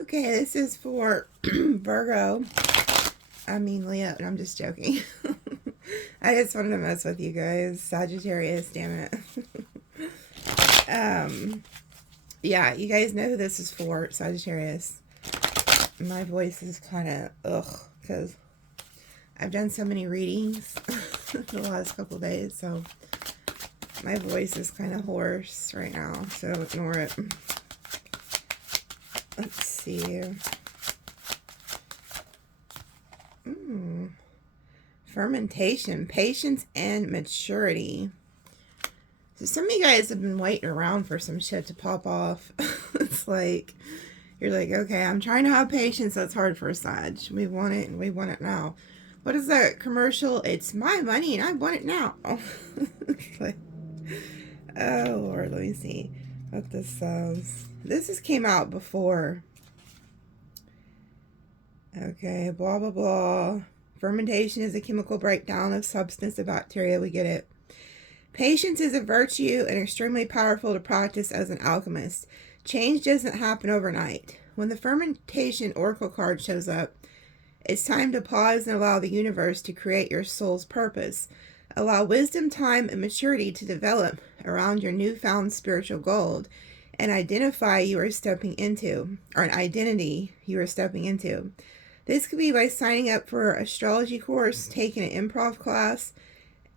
Okay, this is for Virgo. I mean Leo, and I'm just joking. I just wanted to mess with you guys. Sagittarius, damn it. Yeah, you guys know who this is for, Sagittarius. My voice is kind of ugh, because I've done so many readings the last couple days, so my voice is kind of hoarse right now, so ignore it. Let's see. Fermentation, patience, and maturity. So some of you guys have been waiting around for some shit to pop off. It's like, you're like, okay, I'm trying to have patience. That's hard for a Sag. We want it, and we want it now. What is that commercial? It's my money, and I want it now. It's like, oh, Lord, let me see what this says. This just came out before. Okay, blah, blah, blah. Fermentation is a chemical breakdown of substance of bacteria. We get it. Patience is a virtue and extremely powerful to practice as an alchemist. Change doesn't happen overnight. When the fermentation oracle card shows up, it's time to pause and allow the universe to create your soul's purpose. Allow wisdom, time, and maturity to develop around your newfound spiritual gold and identify you are stepping into, or an identity you are stepping into. This could be by signing up for an astrology course, taking an improv class,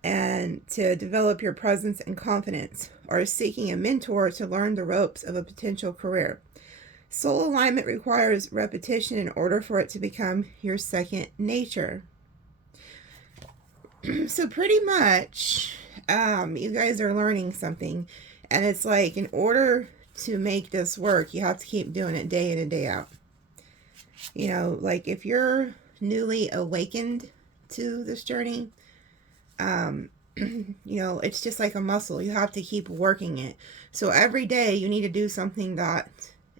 and to develop your presence and confidence, or seeking a mentor to learn the ropes of a potential career. Soul alignment requires repetition in order for it to become your second nature. So pretty much, you guys are learning something, and it's like, in order to make this work, you have to keep doing it day in and day out. You know, like if you're newly awakened to this journey, you know, it's just like a muscle. You have to keep working it. So every day you need to do something that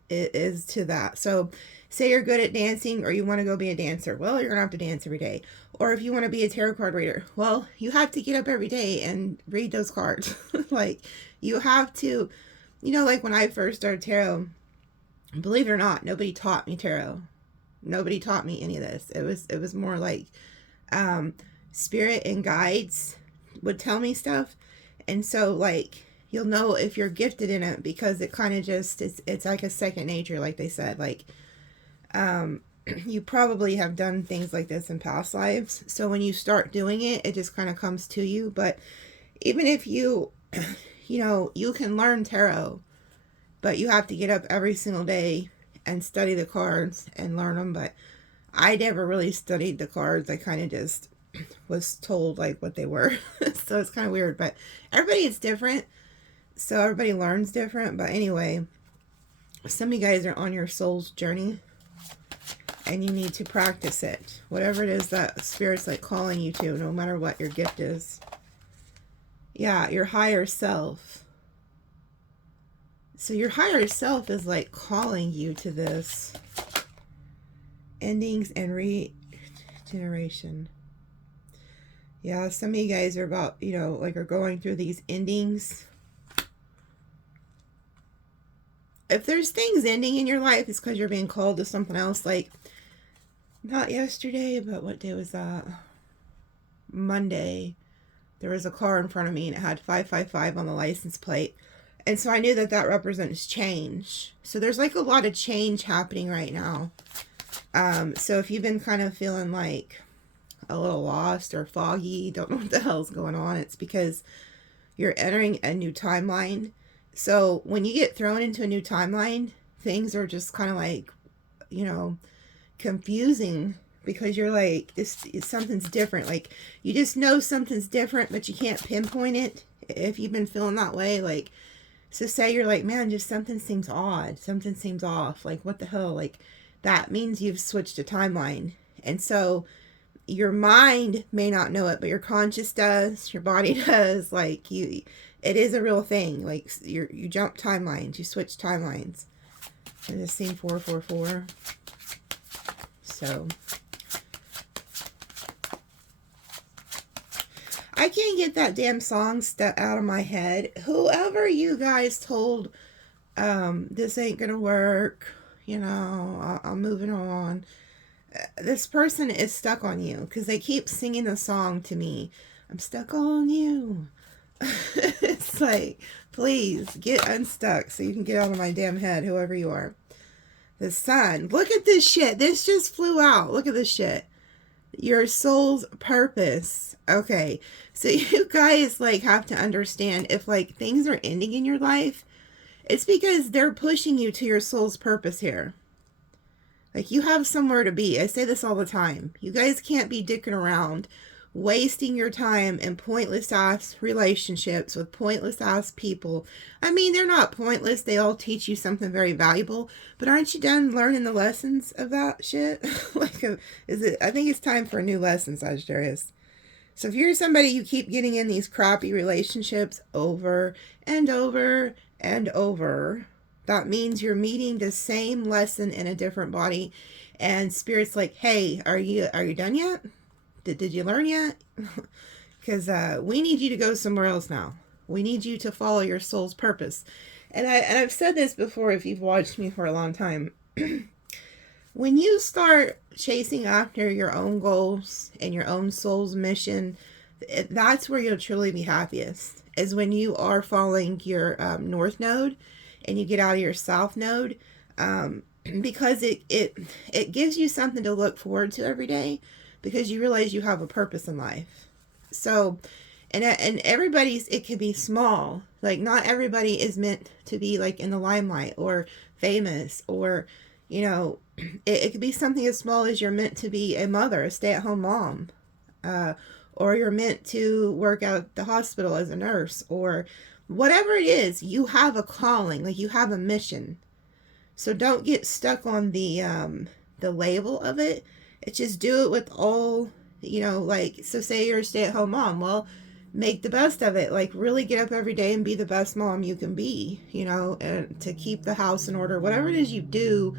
is to that. So say you're good at dancing, or you want to go be a dancer. Well, you're going to have to dance every day. Or if you want to be a tarot card reader, well, you have to get up every day and read those cards. Like, you have to, you know, like when I first started tarot, believe it or not, nobody taught me tarot. Nobody taught me any of this. It was more like spirit and guides would tell me stuff. And so, like, you'll know if you're gifted in it, because it kind of just, it's like a second nature, like they said. Like, you probably have done things like this in past lives. So when you start doing it, it just kind of comes to you. But even if you, you know, you can learn tarot, but you have to get up every single day and study the cards and learn them. But I never really studied the cards. I kind of just was told like what they were. So it's kind of weird, but everybody is different, so everybody learns different. But anyway, some of you guys are on your soul's journey, and you need to practice it, whatever it is that spirit's like calling you to, no matter what your gift is. Yeah, your higher self. So your higher self is like calling you to this. Endings and regeneration. Yeah, some of you guys are about, you know, like, are going through these endings. If there's things ending in your life, it's because you're being called to something else. Like, not yesterday, but what day was that? Monday. There was a car in front of me, and it had 555 on the license plate. And so I knew that that represents change. So there's like a lot of change happening right now. So if you've been kind of feeling like a little lost or foggy, don't know what the hell's going on, it's because you're entering a new timeline. So when you get thrown into a new timeline, things are just kind of like, you know, confusing, because you're like, something's different. Like, you just know something's different, but you can't pinpoint it. If you've been feeling that way, like, so say you're like, man, just something seems odd, something seems off, like, what the hell? Like, that means you've switched a timeline. And so your mind may not know it, but your conscious does, your body does. Like, it is a real thing. Like, you jump timelines, you switch timelines. I just seen 444. So I can't get that damn song stuck out of my head. Whoever you guys told this ain't gonna work, you know, I'm moving on. This person is stuck on you because they keep singing the song to me. I'm stuck on you. It's like, please get unstuck so you can get out of my damn head, whoever you are. The sun. Look at this shit. This just flew out. Look at this shit. Your soul's purpose. Okay. So you guys like have to understand, if like things are ending in your life, it's because they're pushing you to your soul's purpose here. Like, you have somewhere to be. I say this all the time. You guys can't be dicking around, wasting your time in pointless ass relationships with pointless ass people. I mean, they're not pointless. They all teach you something very valuable. But aren't you done learning the lessons of that shit? I think it's time for a new lesson, Sagittarius. So if you're somebody, you keep getting in these crappy relationships over and over and over, that means you're meeting the same lesson in a different body. And Spirit's like, hey, are you done yet? Did you learn yet? Because we need you to go somewhere else now. We need you to follow your soul's purpose. And I've said this before, if you've watched me for a long time. When you start chasing after your own goals and your own soul's mission, that's where you'll truly be happiest. Is when you are following your north node and you get out of your south node. Because it gives you something to look forward to every day. Because you realize you have a purpose in life. So, and everybody's, it can be small. Like, not everybody is meant to be like in the limelight or famous, or, you know, it could be something as small as you're meant to be a mother, a stay-at-home mom, or you're meant to work at the hospital as a nurse, or whatever it is. You have a calling, like you have a mission. So don't get stuck on the label of it. It's just do it with all, you know, like, so say you're a stay-at-home mom. Well, make the best of it. Like, really get up every day and be the best mom you can be, you know, and to keep the house in order. Whatever it is you do,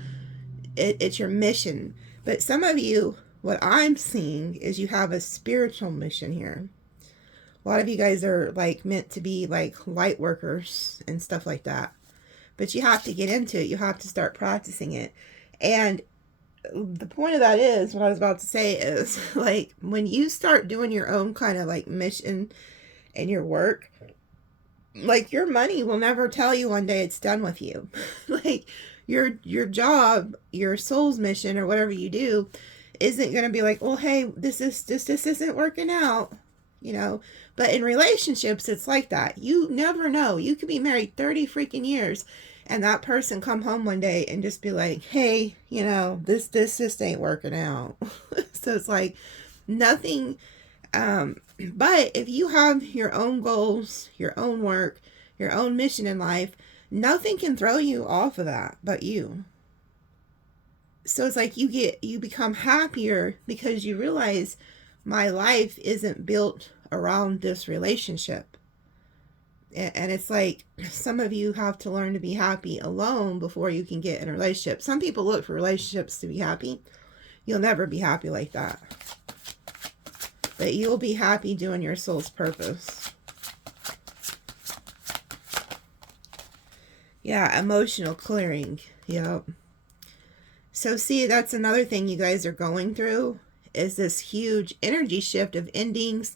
it's your mission. But some of you, what I'm seeing is you have a spiritual mission here. A lot of you guys are like meant to be like light workers and stuff like that. But you have to get into it. You have to start practicing it. And the point of that is, what I was about to say is, like, when you start doing your own kind of like mission and your work, like, your money will never tell you one day it's done with you. Like, your job, your soul's mission, or whatever you do, isn't going to be like, well, hey, this isn't working out, you know. But in relationships, it's like that. You never know. You could be married 30 freaking years, and that person come home one day and just be like, hey, you know, this just ain't working out. So it's like nothing. But if you have your own goals, your own work, your own mission in life, nothing can throw you off of that but you. So it's like you become happier because you realize my life isn't built around this relationship. And it's like, some of you have to learn to be happy alone before you can get in a relationship. Some people look for relationships to be happy. You'll never be happy like that. But you'll be happy doing your soul's purpose. Yeah, emotional clearing. Yep. So see, that's another thing you guys are going through, is this huge energy shift of endings.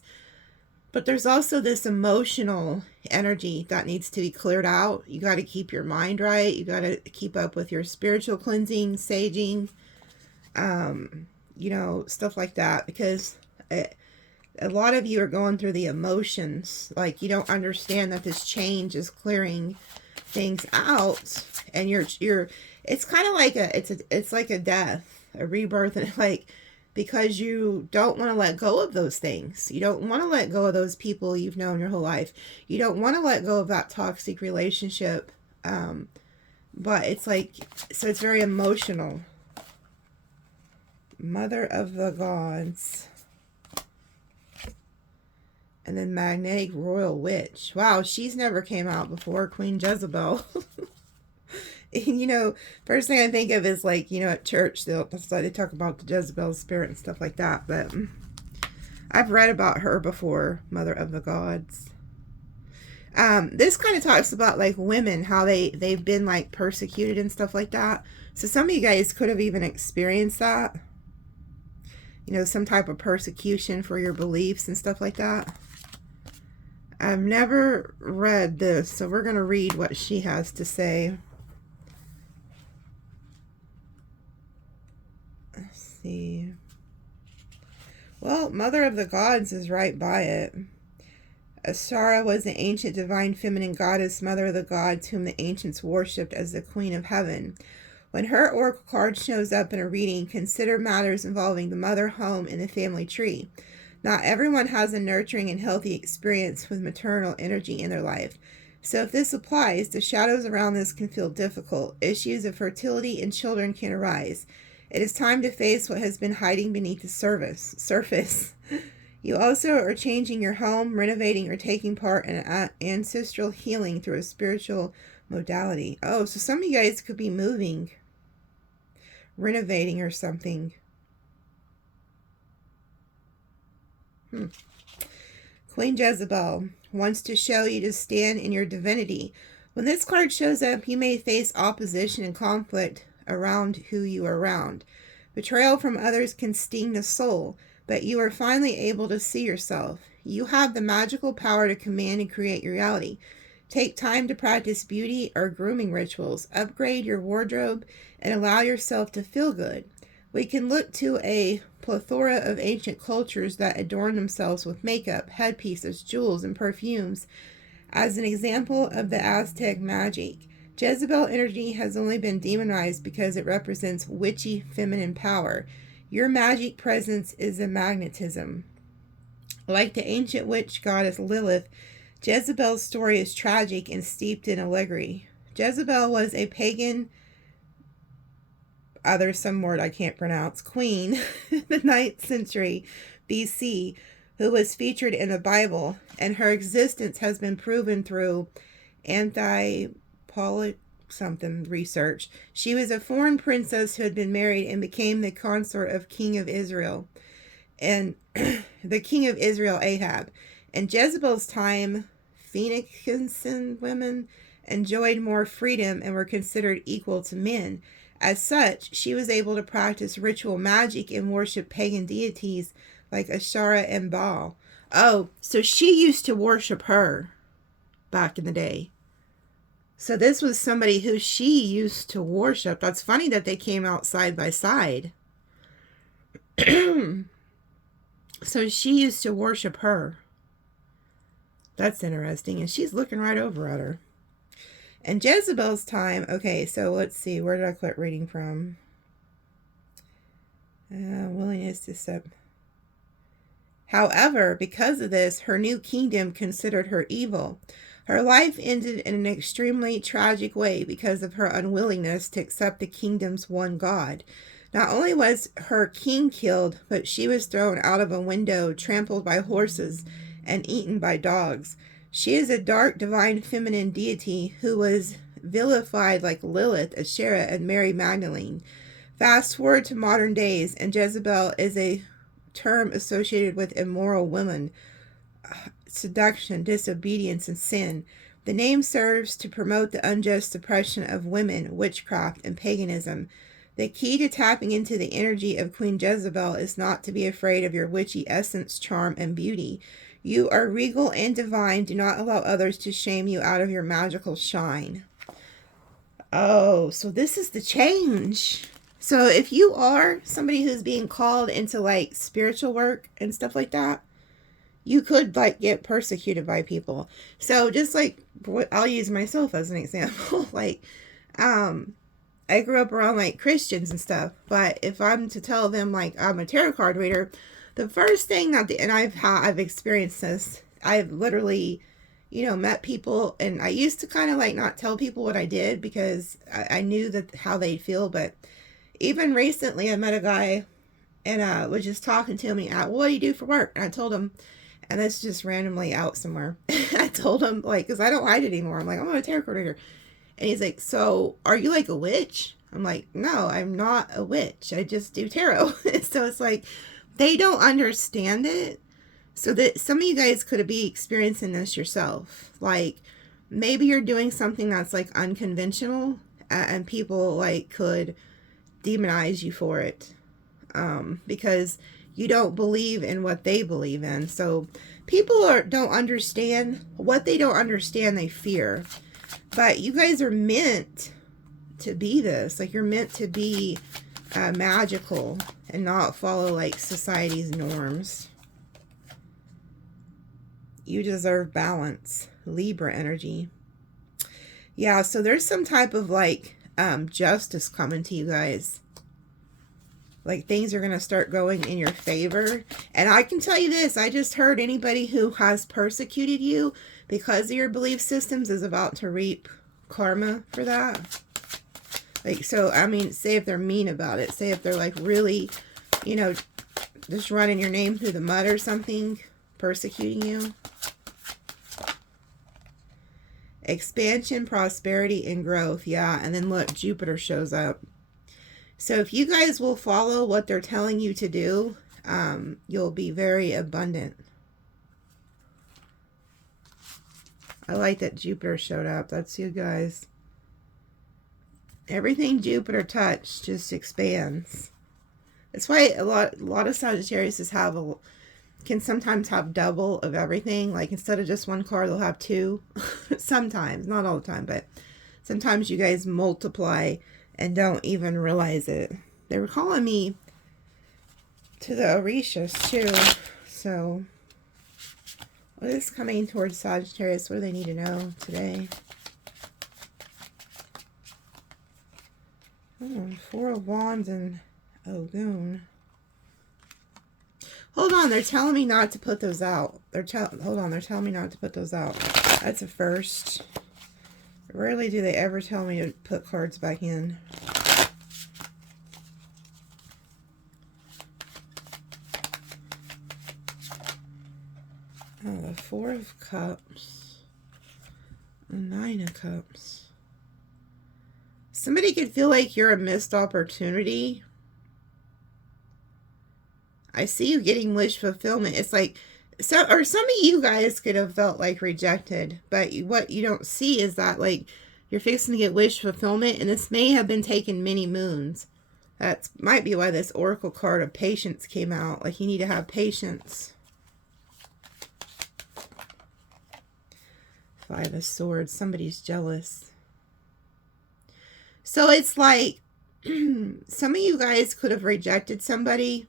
But there's also this emotional energy that needs to be cleared out. You got to keep your mind right. You got to keep up with your spiritual cleansing, saging, you know, stuff like that. Because a lot of you are going through the emotions. Like, you don't understand that this change is clearing things out. And it's kind of like it's like a death, a rebirth, and like, because you don't want to let go of those things. You don't want to let go of those people you've known your whole life. You don't want to let go of that toxic relationship. But it's like, so it's very emotional. Mother of the Gods. And then Magnetic Royal Witch. Wow, she's never came out before. Queen Jezebel. You know, first thing I think of is like, you know, at church, they talk about the Jezebel spirit and stuff like that. But I've read about her before, Mother of the Gods. This kind of talks about like women, how they've been like persecuted and stuff like that. So some of you guys could have even experienced that. You know, some type of persecution for your beliefs and stuff like that. I've never read this, so we're going to read what she has to say. Let's see. Well, Mother of the Gods is right by it. Ashara was the ancient divine feminine goddess, mother of the gods, whom the ancients worshipped as the queen of heaven. When her oracle card shows up in a reading, consider matters involving the mother, home, and the family tree. Not everyone has a nurturing and healthy experience with maternal energy in their life. So if this applies, the shadows around this can feel difficult. Issues of fertility and children can arise. It is time to face what has been hiding beneath the surface. You also are changing your home, renovating, or taking part in an ancestral healing through a spiritual modality. Oh, so some of you guys could be moving, renovating, or something. Queen Jezebel wants to show you to stand in your divinity. When this card shows up, you may face opposition and conflict around who you are around. Betrayal from others can sting the soul, but you are finally able to see yourself. You have the magical power to command and create your reality. Take time to practice beauty or grooming rituals. Upgrade your wardrobe and allow yourself to feel good. We can look to a plethora of ancient cultures that adorn themselves with makeup, headpieces, jewels, and perfumes as an example of the Aztec magic. Jezebel energy has only been demonized because it represents witchy feminine power. Your magic presence is a magnetism. Like the ancient witch goddess Lilith, Jezebel's story is tragic and steeped in allegory. Jezebel was a pagan, there's some word I can't pronounce, queen in the 9th century BC, who was featured in the Bible, and her existence has been proven through something research. She was a foreign princess who had been married and became the consort of King of Israel, and the King of Israel Ahab. In Jezebel's time, Phoenician women enjoyed more freedom and were considered equal to men. As such, she was able to practice ritual magic and worship pagan deities like Ashara and Baal. Oh, so she used to worship her back in the day. So this was somebody who she used to worship. That's funny that they came out side by side. So she used to worship her. That's interesting. And she's looking right over at her. And Jezebel's time. Okay, so let's see. Where did I quit reading from? Willingness to step. However, because of this, her new kingdom considered her evil. Her life ended in an extremely tragic way because of her unwillingness to accept the kingdom's one God. Not only was her king killed, but she was thrown out of a window, trampled by horses, and eaten by dogs. She is a dark, divine, feminine deity who was vilified like Lilith, Asherah, and Mary Magdalene. Fast forward to modern days, and Jezebel is a term associated with immoral women, seduction, disobedience, and sin. The name serves to promote the unjust suppression of women, witchcraft, and paganism. The key to tapping into the energy of Queen Jezebel is not to be afraid of your witchy essence, charm, and beauty. You are regal and divine. Do not allow others to shame you out of your magical shine. Oh, so this is the change. So if you are somebody who's being called into like spiritual work and stuff like that, you could like get persecuted by people. So just like, I'll use myself as an example. Like, I grew up around like Christians and stuff, but if I'm to tell them like I'm a tarot card reader, the first thing and I've experienced this, I've literally, met people, and I used to kind of like not tell people what I did because I knew that how they'd feel. But even recently I met a guy and was just talking to me at, what do you do for work? And I told him, and that's just randomly out somewhere. I told him, like, because I don't hide it anymore. I'm like, I'm a tarot card reader. And he's like, so are you like a witch? I'm like, no, I'm not a witch. I just do tarot. So it's like, they don't understand it So that some of you guys could be experiencing this yourself. Like, maybe you're doing something that's like unconventional, and people like could demonize you for it, because you don't believe in what they believe in. So people don't understand what they don't understand, they fear. But you guys are meant to be this. Like, you're meant to be magical and not follow like society's norms. You deserve balance. Libra energy. Yeah, so there's some type of like justice coming to you guys. Like, things are going to start going in your favor. And I can tell you this, I just heard anybody who has persecuted you because of your belief systems is about to reap karma for that. Like, so, I mean, say if they're mean about it. Say if they're like really, you know, just running your name through the mud or something, persecuting you. Expansion, prosperity, and growth. Yeah, and then look, Jupiter shows up. So if you guys will follow what they're telling you to do, you'll be very abundant. I like that Jupiter showed up. That's you guys. Everything Jupiter touched just expands. That's why a lot of Sagittariuses can sometimes have double of everything. Like, instead of just one card, they'll have two. Sometimes, not all the time, but sometimes you guys multiply and don't even realize it. They were calling me to the Orishas too. So, what is coming towards Sagittarius? What do they need to know today? Oh, Four of Wands and Ogun. Hold on, they're telling me not to put those out. Hold on, they're telling me not to put those out. That's a first. Rarely do they ever tell me to put cards back in. Oh, the Four of Cups. The Nine of Cups. Somebody could feel like you're a missed opportunity. I see you getting wish fulfillment. It's like, some of you guys could have felt like rejected, but what you don't see is that like you're fixing to get wish fulfillment, and this may have been taking many moons. That might be why this oracle card of patience came out. Like, you need to have patience. Five of Swords. Somebody's jealous. So it's like some of you guys could have rejected somebody,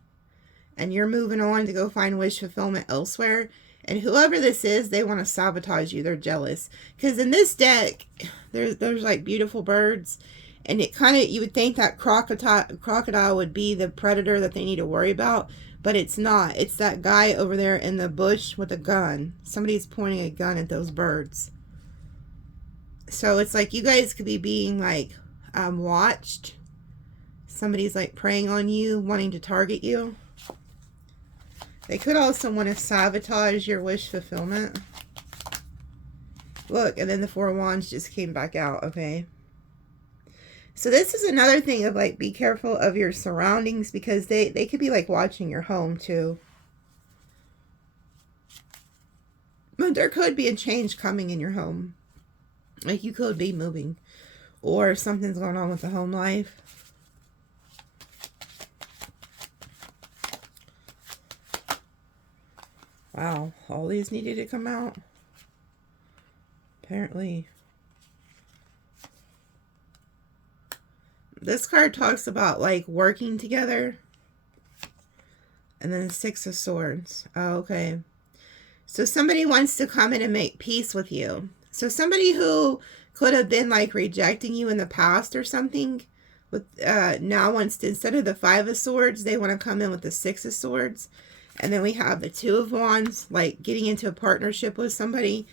and you're moving on to go find wish fulfillment elsewhere. And whoever this is, they want to sabotage you. They're jealous. Because in this deck, there's like beautiful birds. And it kind of, you would think that crocodile would be the predator that they need to worry about. But it's not. It's that guy over there in the bush with a gun. Somebody's pointing a gun at those birds. So it's like you guys could be being like watched. Somebody's like preying on you, wanting to target you. They could also want to sabotage your wish fulfillment. Look, and then the Four of Wands just came back out, okay? So this is another thing of like, be careful of your surroundings, because they could be like watching your home too. But there could be a change coming in your home. Like, you could be moving, or something's going on with the home life. Wow, all these needed to come out. Apparently. This card talks about like working together. And then the Six of Swords. Oh, okay. So somebody wants to come in and make peace with you. So somebody who could have been like rejecting you in the past or something, with now wants to, instead of the Five of Swords, they want to come in with the Six of Swords. And then we have the Two of Wands, like getting into a partnership with somebody.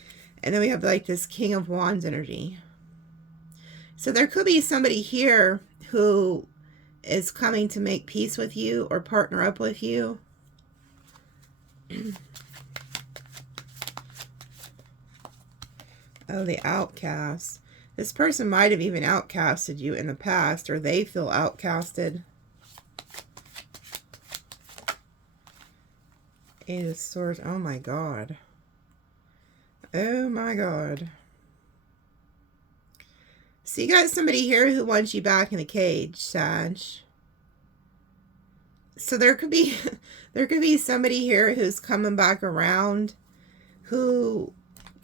And then we have like this King of Wands energy. So there could be somebody here who is coming to make peace with you or partner up with you. Oh, the outcast. This person might have even outcasted you in the past, or they feel outcasted. Eight of Swords. Oh my God. Oh my God. So you got somebody here who wants you back in the cage, Sag. So there could be somebody here who's coming back around who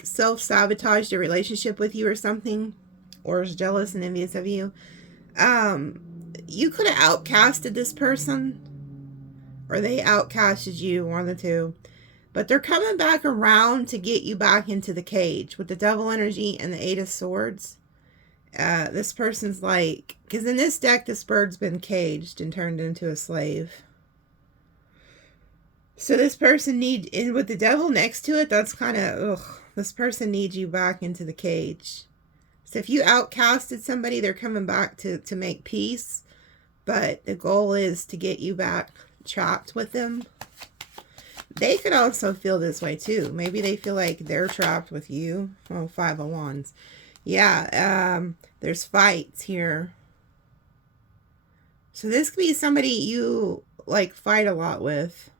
self-sabotaged a relationship with you or something, or is jealous and envious of you. You could have outcasted this person, or they outcasted you, one of the two. But they're coming back around to get you back into the cage with the Devil energy and the Eight of Swords. This person's like, because in this deck, this bird's been caged and turned into a slave. So this person and with the Devil next to it, that's kind of, ugh. This person needs you back into the cage. So if you outcasted somebody, they're coming back to make peace. But the goal is to get you back trapped with them. They could also feel this way too. Maybe they feel like they're trapped with you. Oh, Five of Wands. Yeah, there's fights here. So this could be somebody you like fight a lot with.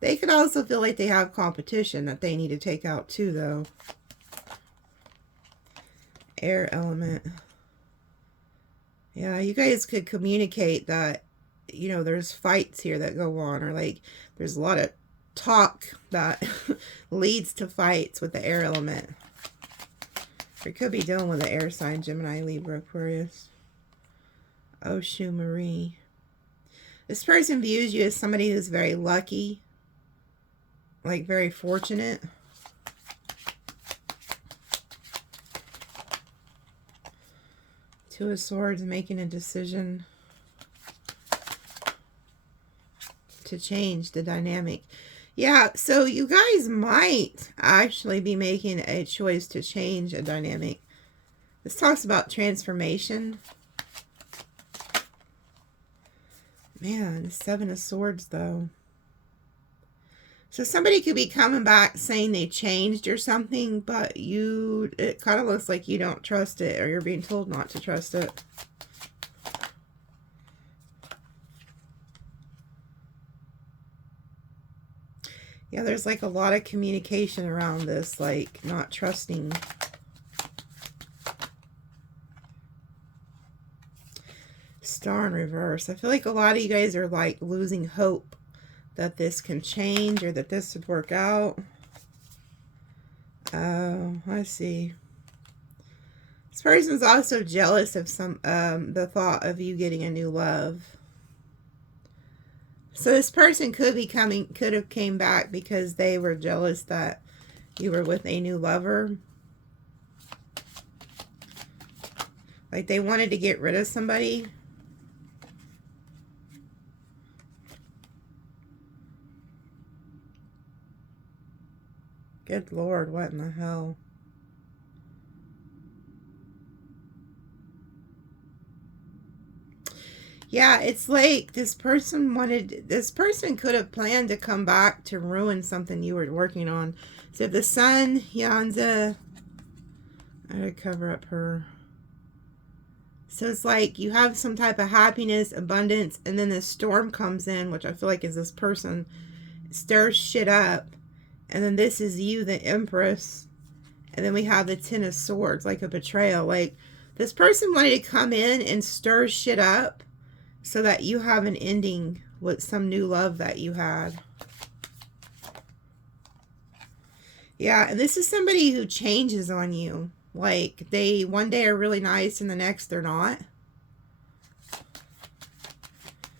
They could also feel like they have competition that they need to take out too, though. Air element. Yeah, you guys could communicate that, you know, there's fights here that go on, or like there's a lot of talk that leads to fights with the air element. We could be dealing with the air sign, Gemini, Libra, Aquarius. Oshu Marie. This person views you as somebody who's very lucky, like very fortunate. Two of Swords, making a decision to change the dynamic. Yeah, so you guys might actually be making a choice to change a dynamic. This talks about transformation. Man, Seven of Swords, though. So somebody could be coming back saying they changed or something, but it kind of looks like you don't trust it, or you're being told not to trust it. Yeah, there's like a lot of communication around this, like not trusting. Star in reverse. I feel like a lot of you guys are like losing hope that this can change or that this would work out. Oh, I see. This person's also jealous of the thought of you getting a new love. So this person could have came back because they were jealous that you were with a new lover. Like they wanted to get rid of somebody. Good Lord, what in the hell? Yeah, it's like this person could have planned to come back to ruin something you were working on. So the Sun, Yanza, I gotta cover up her. So it's like you have some type of happiness, abundance, and then this storm comes in, which I feel like is this person, stirs shit up. And then this is you, the Empress. And then we have the Ten of Swords, like a betrayal. Like this person wanted to come in and stir shit up so that you have an ending with some new love that you had. Yeah, and this is somebody who changes on you. Like, they one day are really nice and the next they're not.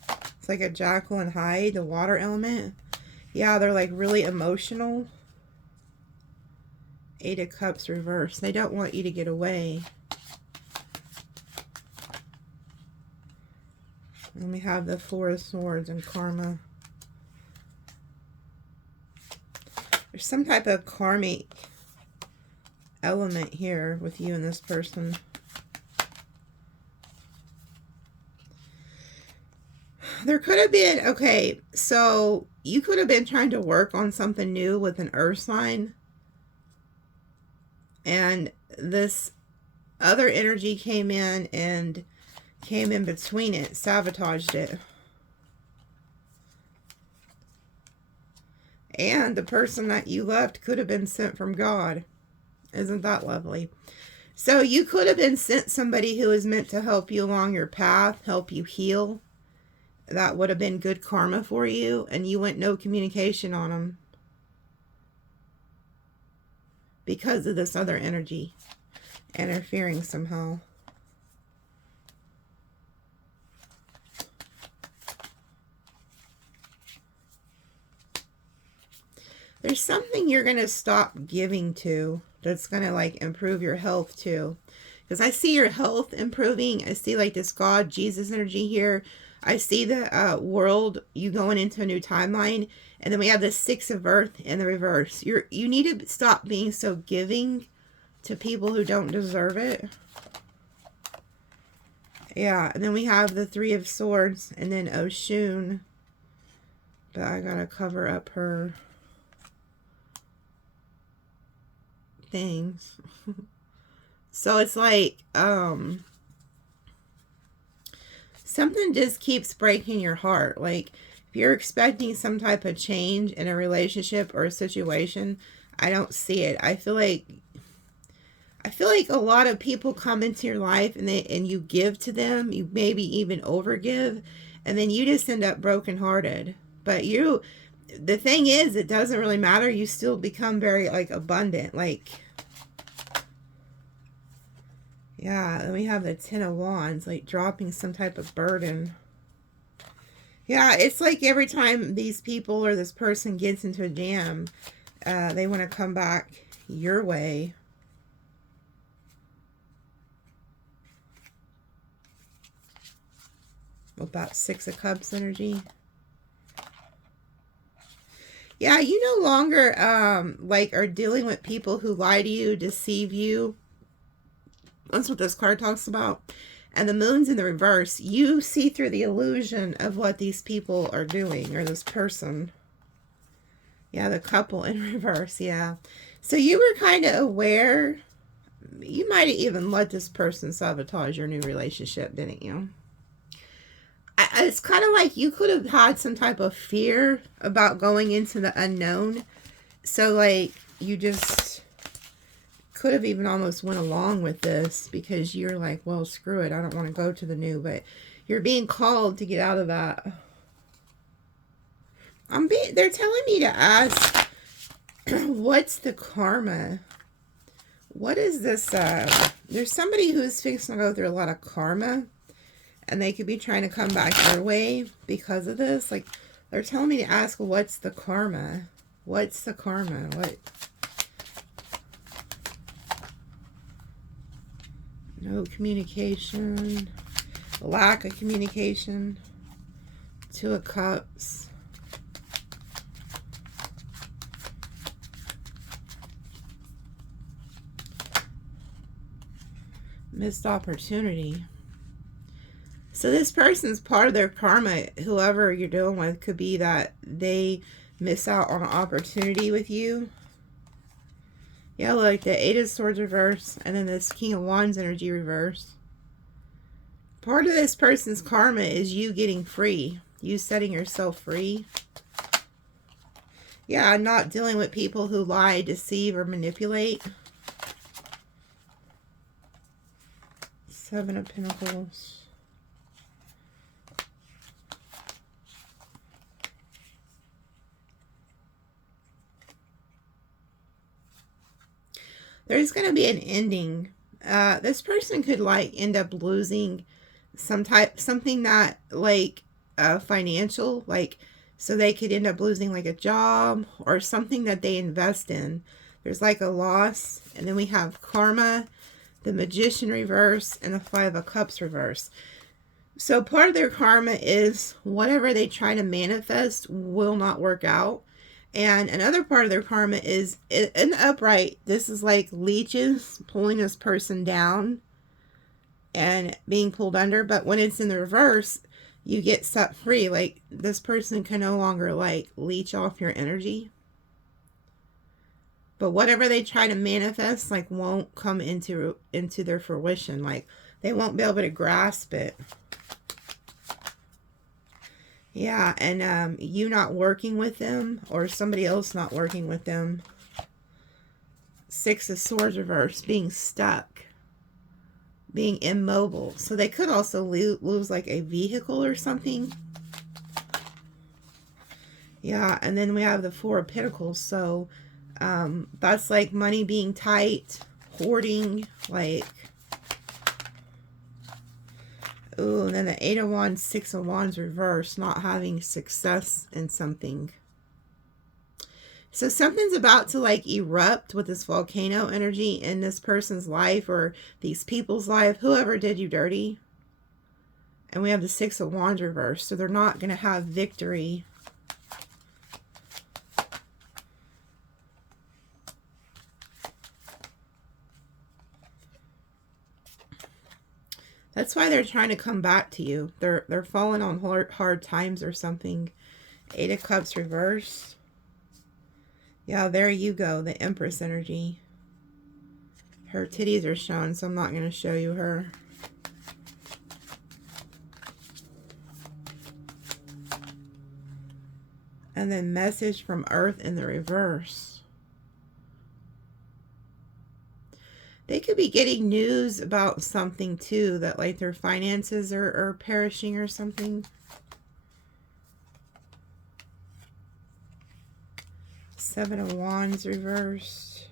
It's like a Jekyll and Hyde, the water element. Yeah, they're like really emotional. Eight of Cups reversed. They don't want you to get away. And we have the Four of Swords and Karma. There's some type of karmic element here with you and this person. There could have been, okay, so you could have been trying to work on something new with an earth sign. And this other energy came in and came in between it, sabotaged it. And the person that you left could have been sent from God. Isn't that lovely? So you could have been sent somebody who is meant to help you along your path, help you heal. That would have been good karma for you, and you went no communication on them because of this other energy interfering somehow. There's something you're going to stop giving to that's going to like improve your health too. Because I see your health improving. I see like this God, Jesus energy here. I see the world, you going into a new timeline. And then we have the 6 of Earth in the reverse. You need to stop being so giving to people who don't deserve it. Yeah, and then we have the 3 of Swords and then Oshun. But I gotta cover up her things. So it's like, something just keeps breaking your heart. Like, if you're expecting some type of change in a relationship or a situation, I don't see it. I feel like a lot of people come into your life and you give to them. You maybe even overgive, and then you just end up brokenhearted. But the thing is, it doesn't really matter. You still become very like abundant. Like, yeah, then we have the 10 of Wands, like dropping some type of burden. Yeah, it's like every time these people or this person gets into a jam, they want to come back your way. With that 6 of Cups energy. Yeah, you no longer like are dealing with people who lie to you, deceive you. That's what this card talks about. And the Moon's in the reverse. You see through the illusion of what these people are doing, or this person. Yeah, the couple in reverse, yeah. So you were kind of aware. You might have even let this person sabotage your new relationship, didn't you? It's kind of like you could have had some type of fear about going into the unknown. So, like, you just could have even almost went along with this because you're like, well, screw it. I don't want to go to the new. But you're being called to get out of that. They're telling me to ask, what's the karma? What is this? There's somebody who's fixing to go through a lot of karma. And they could be trying to come back your way because of this. Like, they're telling me to ask, what's the karma? What's the karma? What? No communication. Lack of communication. 2 of Cups. Missed opportunity. So this person's part of their karma, whoever you're dealing with, could be that they miss out on an opportunity with you. Yeah, like the 8 of Swords reverse, and then this King of Wands energy reverse. Part of this person's karma is you getting free. You setting yourself free. Yeah, not dealing with people who lie, deceive, or manipulate. 7 of Pentacles. There's going to be an ending. This person could like end up losing something that like financial, like, so they could end up losing like a job or something that they invest in. There's like a loss. And then we have karma, the Magician reverse, and the 5 of Cups reverse. So part of their karma is whatever they try to manifest will not work out. And another part of their karma is, in the upright, this is like leeches pulling this person down and being pulled under. But when it's in the reverse, you get set free. Like, this person can no longer like leech off your energy. But whatever they try to manifest, like, won't come into their fruition. Like, they won't be able to grasp it. Yeah, and you not working with them or somebody else not working with them. Six of Swords reverse, being stuck, being immobile. So they could also lose like a vehicle or something. Yeah, and then we have the Four of Pentacles. So that's like money being tight, hoarding, like... Ooh, and then the Eight of Wands, Six of Wands reverse, not having success in something. So something's about to like erupt with this volcano energy in this person's life or these people's life, whoever did you dirty. And we have the Six of Wands reverse, so they're not going to have victory. That's why they're trying to come back to you. They're falling on hard times or something. Eight of Cups reverse. Yeah, there you go. The Empress energy. Her titties are shown, so I'm not going to show you her. And then Message from Earth in the reverse. They could be getting news about something too, that like their finances are perishing or something. Seven of Wands reversed.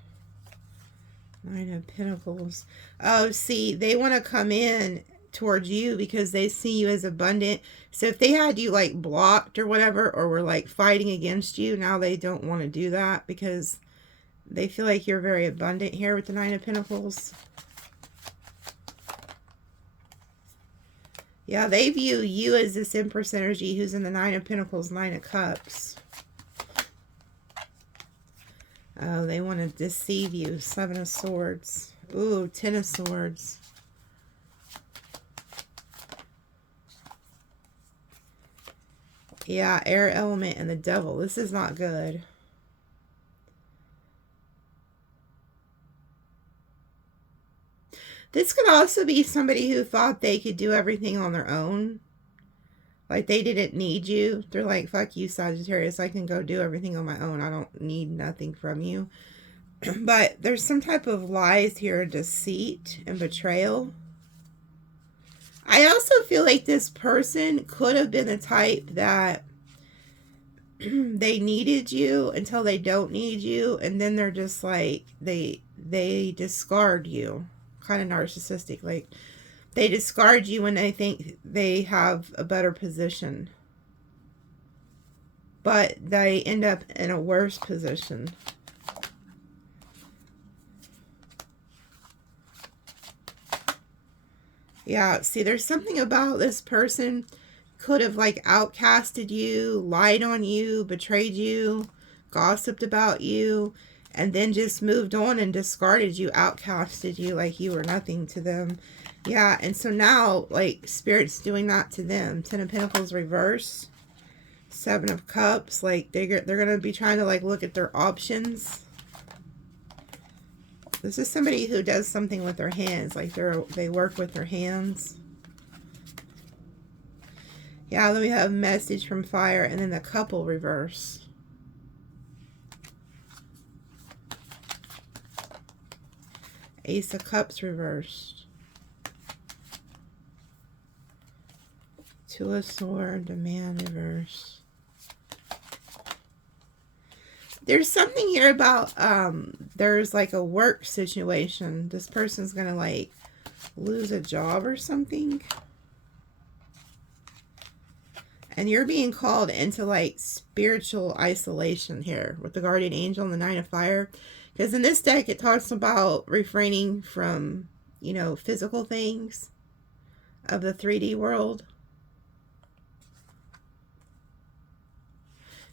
Nine of Pentacles. Oh, see, they want to come in towards you because they see you as abundant. So if they had you like blocked or whatever, or were like fighting against you, now they don't want to do that because they feel like you're very abundant here with the Nine of Pentacles. Yeah, they view you as this Empress energy who's in the Nine of Pentacles, Nine of Cups. Oh, they want to deceive you. Seven of Swords. Ooh, Ten of Swords. Yeah, air element and the devil. This is not good. This could also be somebody who thought they could do everything on their own. Like they didn't need you. They're like, fuck you, Sagittarius. I can go do everything on my own. I don't need nothing from you. But there's some type of lies here, deceit and betrayal. I also feel like this person could have been the type that they needed you until they don't need you. And then they're just like, they discard you. Kind of narcissistic. Like they discard you when they think they have a better position. But they end up in a worse position. Yeah, see, there's something about this person could have like outcasted you, lied on you, betrayed you, gossiped about you, and then just moved on and discarded you, outcasted you like you were nothing to them. Yeah, and so now, like, Spirit's doing that to them. Ten of Pentacles reverse. Seven of Cups. Like, they're going to be trying to, like, look at their options. This is somebody who does something with their hands. Like, they work with their hands. Yeah, then we have Message from Fire, and then the Couple reverse. Ace of Cups reversed. Two of Swords, the Man reversed. There's something here about, there's like a work situation. This person's going to like lose a job or something. And you're being called into like spiritual isolation here with the Guardian Angel and the Nine of Fire. Because in this deck, it talks about refraining from, you know, physical things of the 3D world.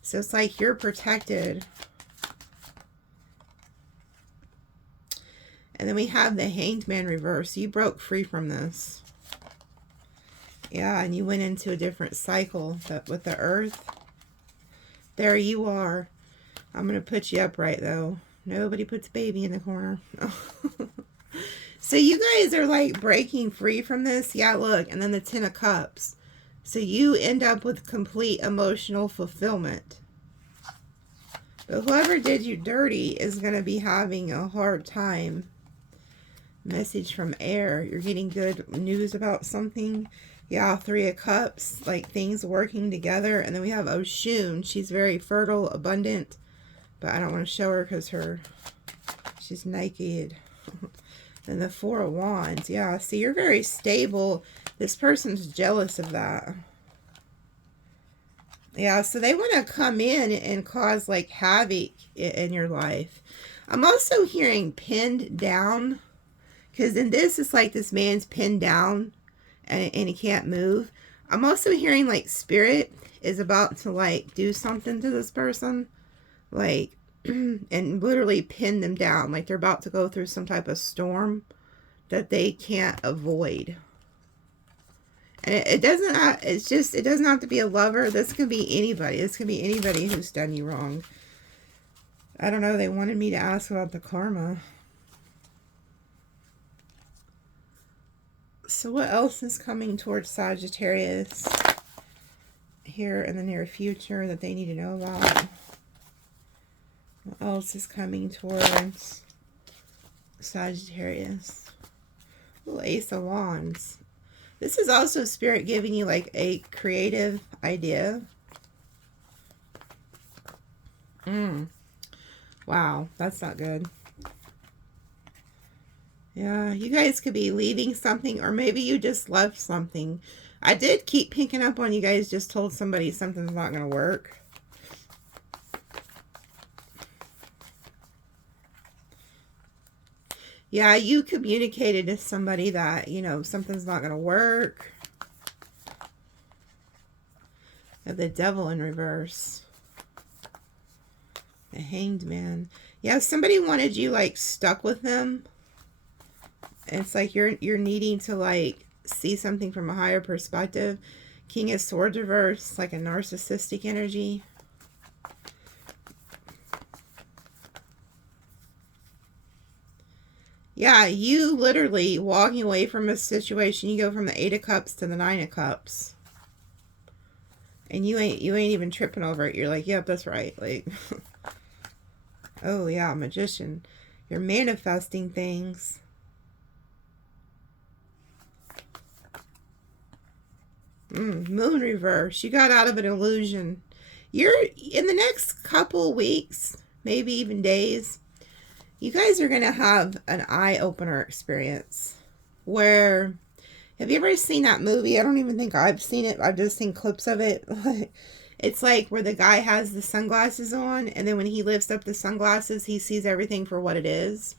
So it's like you're protected. And then we have the Hanged Man reverse. You broke free from this. Yeah, and you went into a different cycle with the Earth. There you are. I'm going to put you upright, though. Nobody puts baby in the corner. So you guys are like breaking free from this. Yeah, look. And then the Ten of Cups. So you end up with complete emotional fulfillment. But whoever did you dirty is going to be having a hard time. Message from air. You're getting good news about something. Yeah, 3 of Cups. Like things working together. And then we have Oshun. She's very fertile, abundant. But I don't want to show her because she's naked. And the 4 of Wands. Yeah, see, you're very stable. This person's jealous of that. Yeah, so they want to come in and cause like havoc in your life. I'm also hearing pinned down. Because in this, it's like this man's pinned down and he can't move. I'm also hearing like spirit is about to like do something to this person. Like, and literally pin them down. Like they're about to go through some type of storm that they can't avoid. And it doesn't have, it doesn't have to be a lover. This could be anybody. This could be anybody who's done you wrong. I don't know. They wanted me to ask about the karma. So what else is coming towards Sagittarius here in the near future that they need to know about? What else is coming towards Sagittarius? Ooh, Ace of Wands. This is also Spirit giving you like a creative idea. Wow, that's not good. Yeah, you guys could be leaving something, or maybe you just left something. I did keep picking up on you guys just told somebody something's not going to work. Yeah, you communicated to somebody that, you know, something's not going to work. Have the Devil in reverse. The Hanged Man. Yeah, somebody wanted you, like, stuck with them. It's like you're needing to, like, see something from a higher perspective. King of Swords reverse, like a narcissistic energy. Yeah, you literally walking away from a situation, you go from the 8 of Cups to the 9 of Cups. And you ain't even tripping over it. You're like, yep, that's right. Like, oh yeah, Magician. You're manifesting things. Moon reverse. You got out of an illusion. You're in the next couple weeks, maybe even days, you guys are going to have an eye-opener experience where, have you ever seen that movie? I don't even think I've seen it. I've just seen clips of it. It's like where the guy has the sunglasses on, and then when he lifts up the sunglasses, he sees everything for what it is.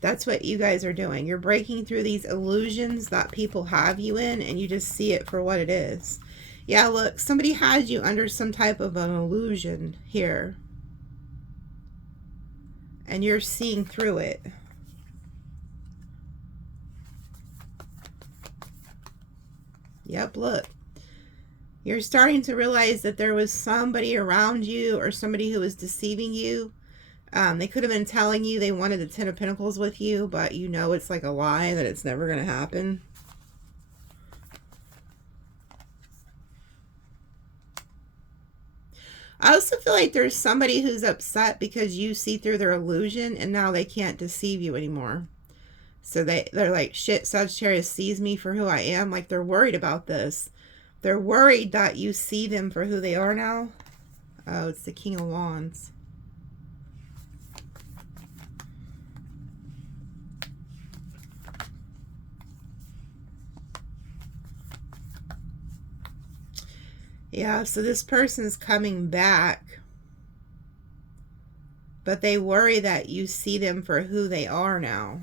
That's what you guys are doing. You're breaking through these illusions that people have you in, and you just see it for what it is. Yeah, look, somebody has you under some type of an illusion here. And you're seeing through it. Yep, look. You're starting to realize that there was somebody around you or somebody who was deceiving you. They could have been telling you they wanted the 10 of Pentacles with you, but you know it's like a lie, that it's never going to happen. I also feel like there's somebody who's upset because you see through their illusion and now they can't deceive you anymore. So they're like, shit, Sagittarius sees me for who I am. Like, they're worried about this. They're worried that you see them for who they are now. Oh, it's the King of Wands. Yeah, so this person's coming back, but they worry that you see them for who they are now.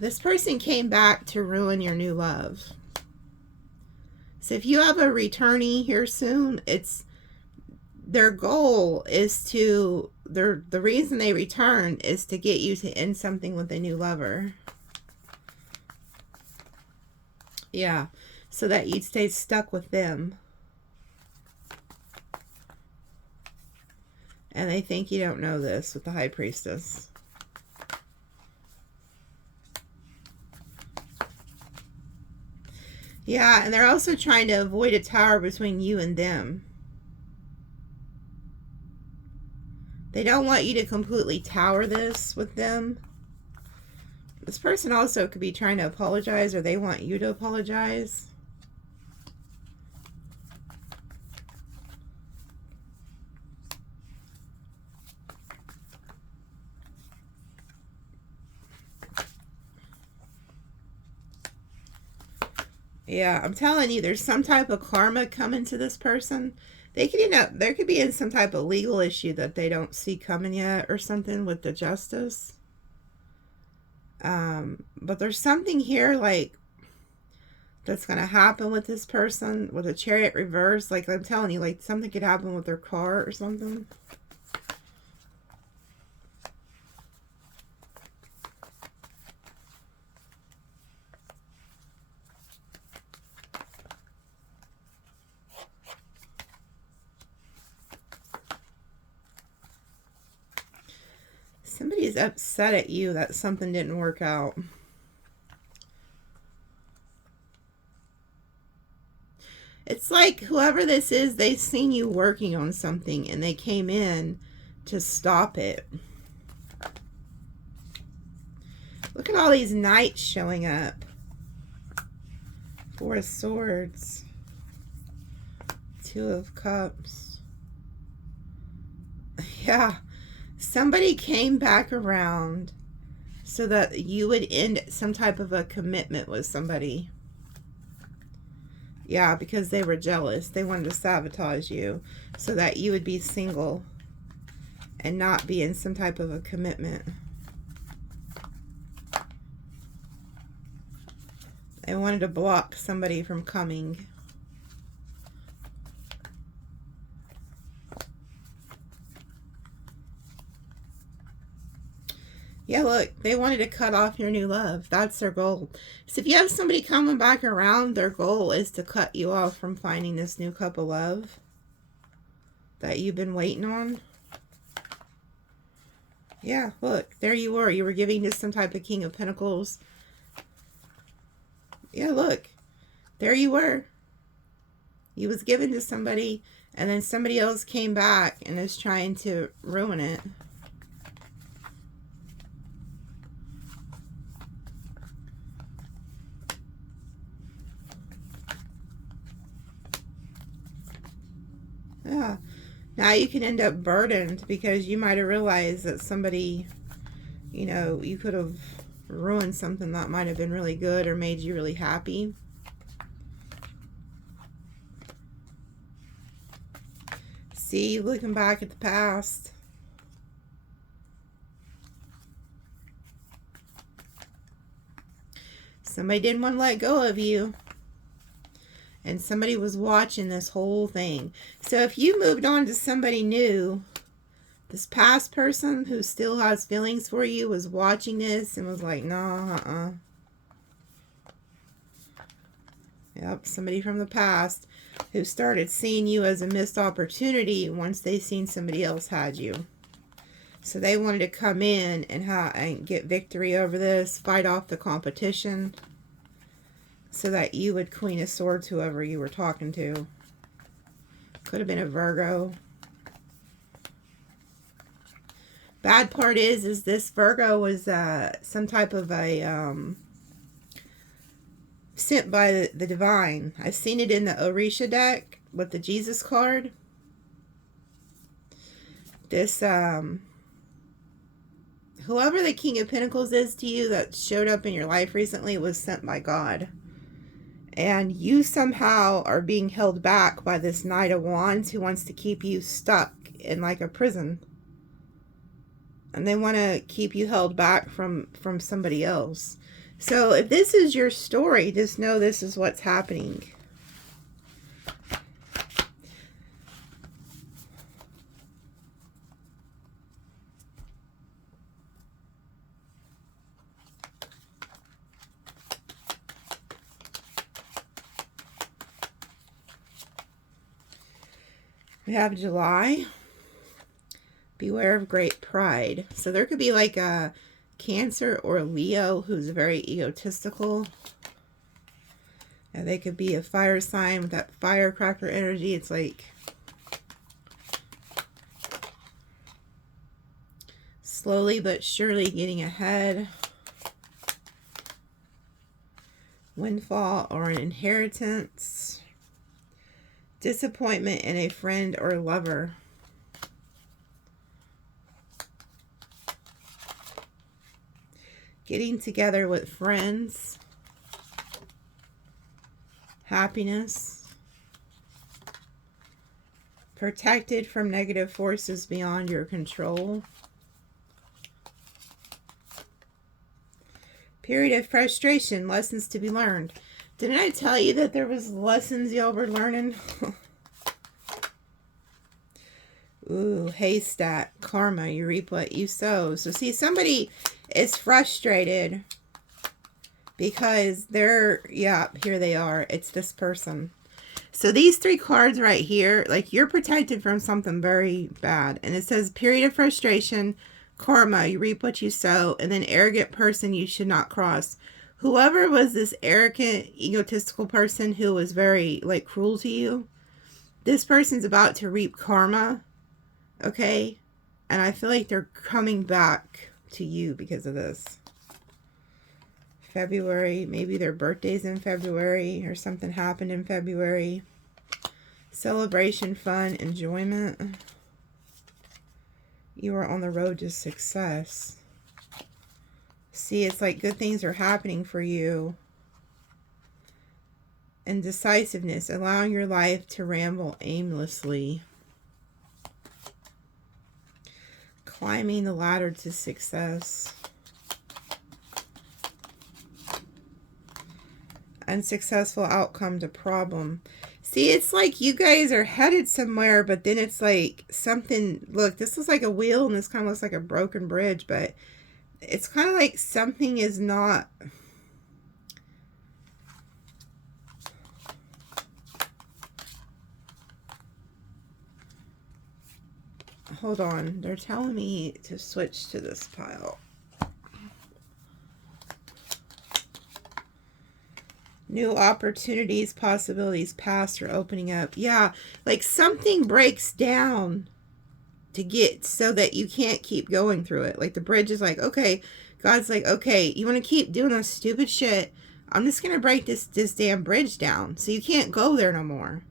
This person came back to ruin your new love. So if you have a returnee here soon, it's their goal is to, the reason they return is to get you to end something with a new lover. Yeah, so that you'd stay stuck with them. And they think you don't know this with the High Priestess. Yeah, and they're also trying to avoid a tower between you and them. They don't want you to completely tower this with them. This person also could be trying to apologize, or they want you to apologize. Yeah, I'm telling you, there's some type of karma coming to this person. They could end up, there could be in some type of legal issue that they don't see coming yet or something with the justice. But there's something here like that's going to happen with this person with a chariot reverse. Like I'm telling you, like something could happen with their car or something. Somebody's upset at you that something didn't work out. It's like whoever this is, they've seen you working on something and they came in to stop it. Look at all these knights showing up. Four of Swords. Two of Cups. Yeah. Somebody came back around so that you would end some type of a commitment with somebody. Yeah, because they were jealous. They wanted to sabotage you so that you would be single and not be in some type of a commitment. They wanted to block somebody from coming. Yeah, look, they wanted to cut off your new love. That's their goal. So if you have somebody coming back around, their goal is to cut you off from finding this new cup of love that you've been waiting on. Yeah, look, there you were. You were giving to some type of King of Pentacles. Yeah, look, there you were. You was given to somebody, and then somebody else came back and is trying to ruin it. Yeah. Now you can end up burdened because you might have realized that somebody, you know, you could have ruined something that might have been really good or made you really happy. See, looking back at the past. Somebody didn't want to let go of you. And somebody was watching this whole thing. So if you moved on to somebody new, this past person who still has feelings for you was watching this and was like, no, Yep, somebody from the past who started seeing you as a missed opportunity once they seen somebody else had you. So they wanted to come in and get victory over this, fight off the competition, so that you would Queen of Swords whoever you were talking to. Could have been a Virgo. Bad part is this Virgo was some type of a sent by the divine. I've seen it in the Orisha deck with the Jesus card. This whoever the King of Pentacles is to you that showed up in your life recently was sent by God. And you somehow are being held back by this Knight of Wands who wants to keep you stuck in like a prison. And they want to keep you held back from somebody else. So if this is your story, just know this is what's happening. We have July. Beware of great pride. So there could be like a Cancer or a Leo who's very egotistical. And they could be a fire sign with that firecracker energy. It's like slowly but surely getting ahead. Windfall or an inheritance. Disappointment in a friend or lover. Getting together with friends. Happiness. Protected from negative forces beyond your control. Period of frustration. Lessons to be learned. Didn't I tell you that there was lessons y'all were learning? Ooh, haystack. Karma. You reap what you sow. So see, somebody is frustrated because they're, yeah, here they are. It's this person. So these three cards right here, like you're protected from something very bad. And it says period of frustration, karma, you reap what you sow, and then arrogant person you should not cross. Whoever was this arrogant, egotistical person who was very, like, cruel to you, this person's about to reap karma, okay? And I feel like they're coming back to you because of this. February, maybe their birthday's in February or something happened in February. Celebration, fun, enjoyment. You are on the road to success. See, it's like good things are happening for you. And decisiveness, allowing your life to ramble aimlessly. Climbing the ladder to success. Unsuccessful outcome to problem. See, it's like you guys are headed somewhere, but then it's like something, look, this looks like a wheel and this kind of looks like a broken bridge, but it's kind of like something is not, hold on, they're telling me to switch to this pile. New opportunities, possibilities, past are opening up. Yeah, like something breaks down to get so that you can't keep going through it. Like the bridge is like, okay, God's like, okay, you want to keep doing this stupid shit? I'm just going to break this damn bridge down so you can't go there no more.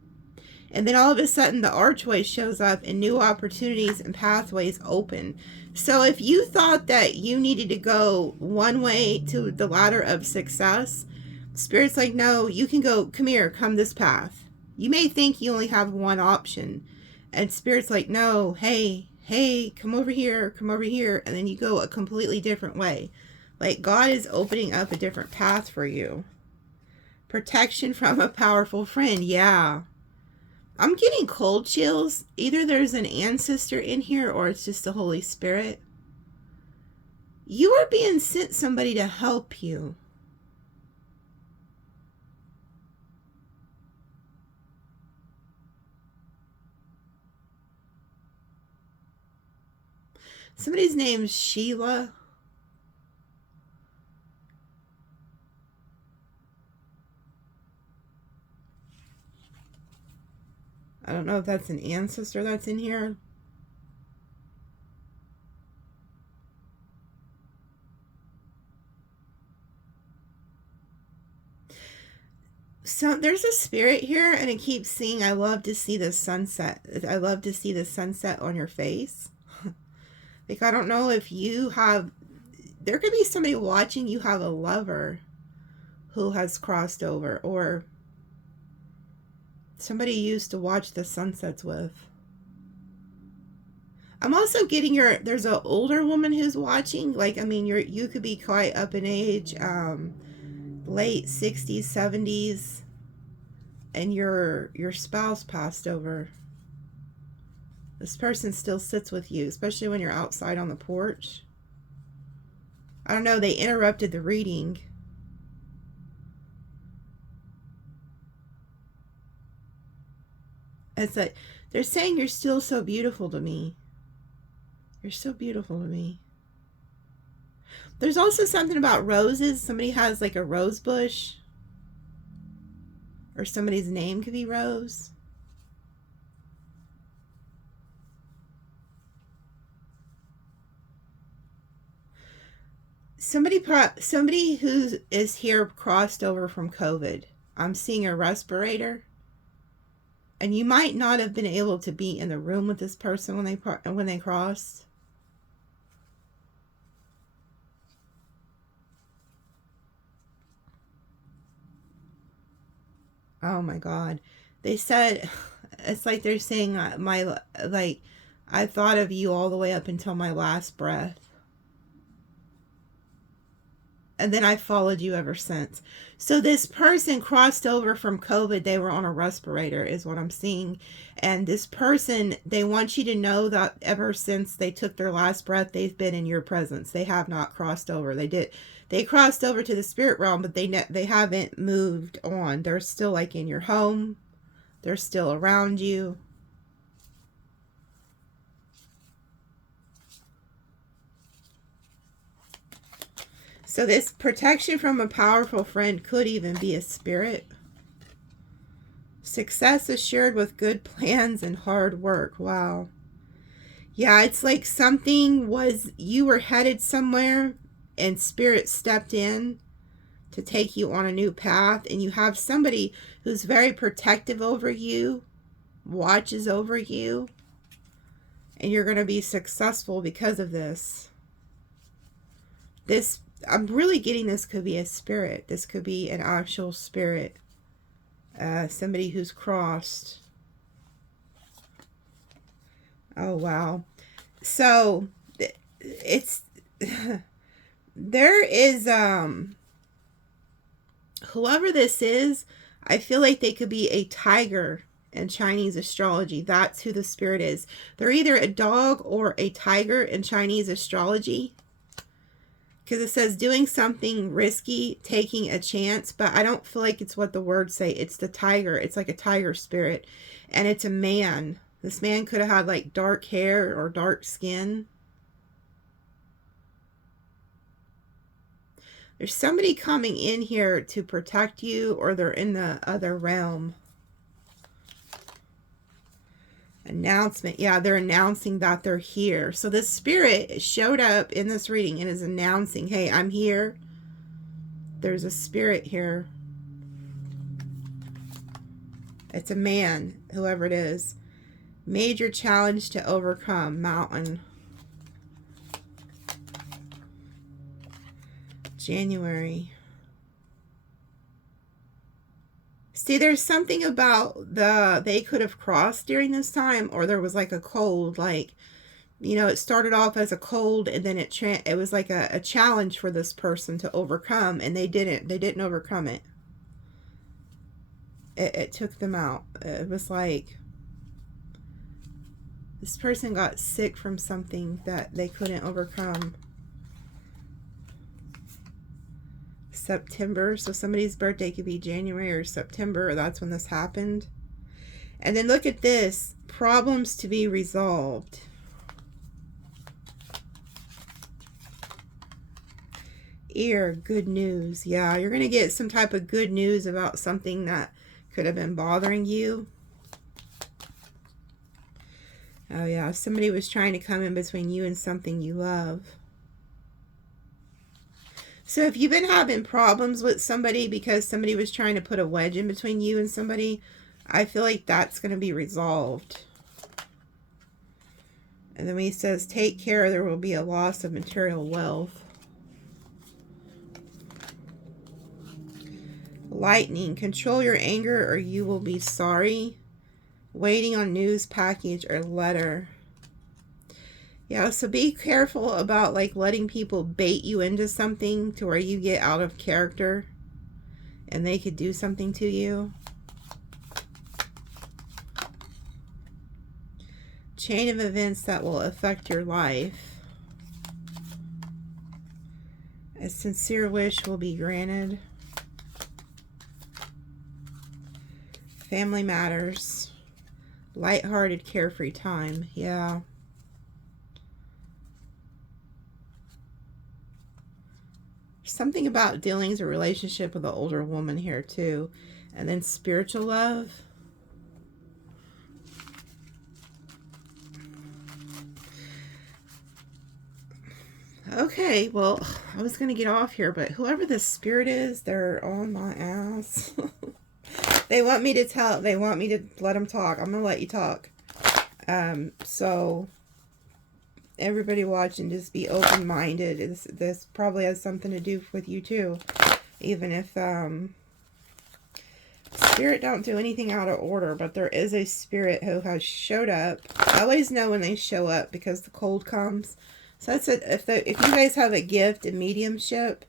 And then all of a sudden the archway shows up and new opportunities and pathways open. So if you thought that you needed to go one way to the ladder of success, Spirit's like, no, you can go, come here, come this path. You may think you only have one option. And Spirit's like, no, hey, come over here. And then you go a completely different way. Like God is opening up a different path for you. Protection from a powerful friend. Yeah. I'm getting cold chills. Either there's an ancestor in here or it's just the Holy Spirit. You are being sent somebody to help you. Somebody's name's Sheila. I don't know if that's an ancestor that's in here. So there's a spirit here and it keeps saying, I love to see the sunset. I love to see the sunset on your face. Like, I don't know if you have, there could be somebody watching you have a lover who has crossed over, or somebody you used to watch the sunsets with. I'm also getting there's an older woman who's watching. Like, I mean, you could be quite up in age, late 60s, 70s, and your spouse passed over. This person still sits with you, especially when you're outside on the porch. I don't know, they interrupted the reading. It's like, they're saying you're still so beautiful to me. You're so beautiful to me. There's also something about roses. Somebody has like a rose bush. Or somebody's name could be Rose. Somebody who is here crossed over from COVID. I'm seeing a respirator. And you might not have been able to be in the room with this person when they crossed. Oh my God. They said, it's like they're saying I thought of you all the way up until my last breath. And then I followed you ever since. So this person crossed over from COVID. They were on a respirator is what I'm seeing. And this person, they want you to know that ever since they took their last breath, they've been in your presence. They have not crossed over. They crossed over to the spirit realm, but they haven't moved on. They're still like in your home. They're still around you. So this protection from a powerful friend could even be a spirit. Success assured with good plans and hard work. Wow. Yeah, it's like you were headed somewhere and spirit stepped in to take you on a new path, and you have somebody who's very protective over you, watches over you, and you're going to be successful because of this. I'm really getting this could be a spirit. This could be an actual spirit. Somebody who's crossed. Oh, wow. So, there is, whoever this is, I feel like they could be a tiger in Chinese astrology. That's who the spirit is. They're either a dog or a tiger in Chinese astrology. Because it says doing something risky, taking a chance, but I don't feel like it's what the words say. It's the tiger. It's like a tiger spirit. And it's a man. This man could have had like dark hair or dark skin. There's somebody coming in here to protect you, or they're in the other realm. Announcement. Yeah, they're announcing that they're here. So this spirit showed up in this reading and is announcing, hey, I'm here. There's a spirit here. It's a man, whoever it is. Major challenge to overcome. Mountain. January. See, there's something about they could have crossed during this time, or there was like a cold, like, you know, it started off as a cold, and then it was like a challenge for this person to overcome, and they didn't overcome it. It took them out. It was like this person got sick from something that they couldn't overcome. September, so somebody's birthday could be January or September, or that's when this happened. And then look at this, problems to be resolved. Ear, good news. Yeah, you're going to get some type of good news about something that could have been bothering you. Oh yeah, somebody was trying to come in between you and something you love. So if you've been having problems with somebody because somebody was trying to put a wedge in between you and somebody, I feel like that's going to be resolved. And then when he says, take care, there will be a loss of material wealth. Lightning, control your anger or you will be sorry. Waiting on news package or letter. Yeah, so be careful about like letting people bait you into something to where you get out of character and they could do something to you. Chain of events that will affect your life. A sincere wish will be granted. Family matters. Lighthearted, carefree time. Yeah. Something about dealings or relationship with an older woman here too. And then spiritual love. Okay, well, I was going to get off here, but whoever this spirit is, they're on my ass. They want me to let them talk. I'm going to let you talk. So everybody watching, just be open-minded. This probably has something to do with you too. Even if, spirit don't do anything out of order, but there is a spirit who has showed up. I always know when they show up because the cold comes. So that's it. If you guys have a gift in mediumship,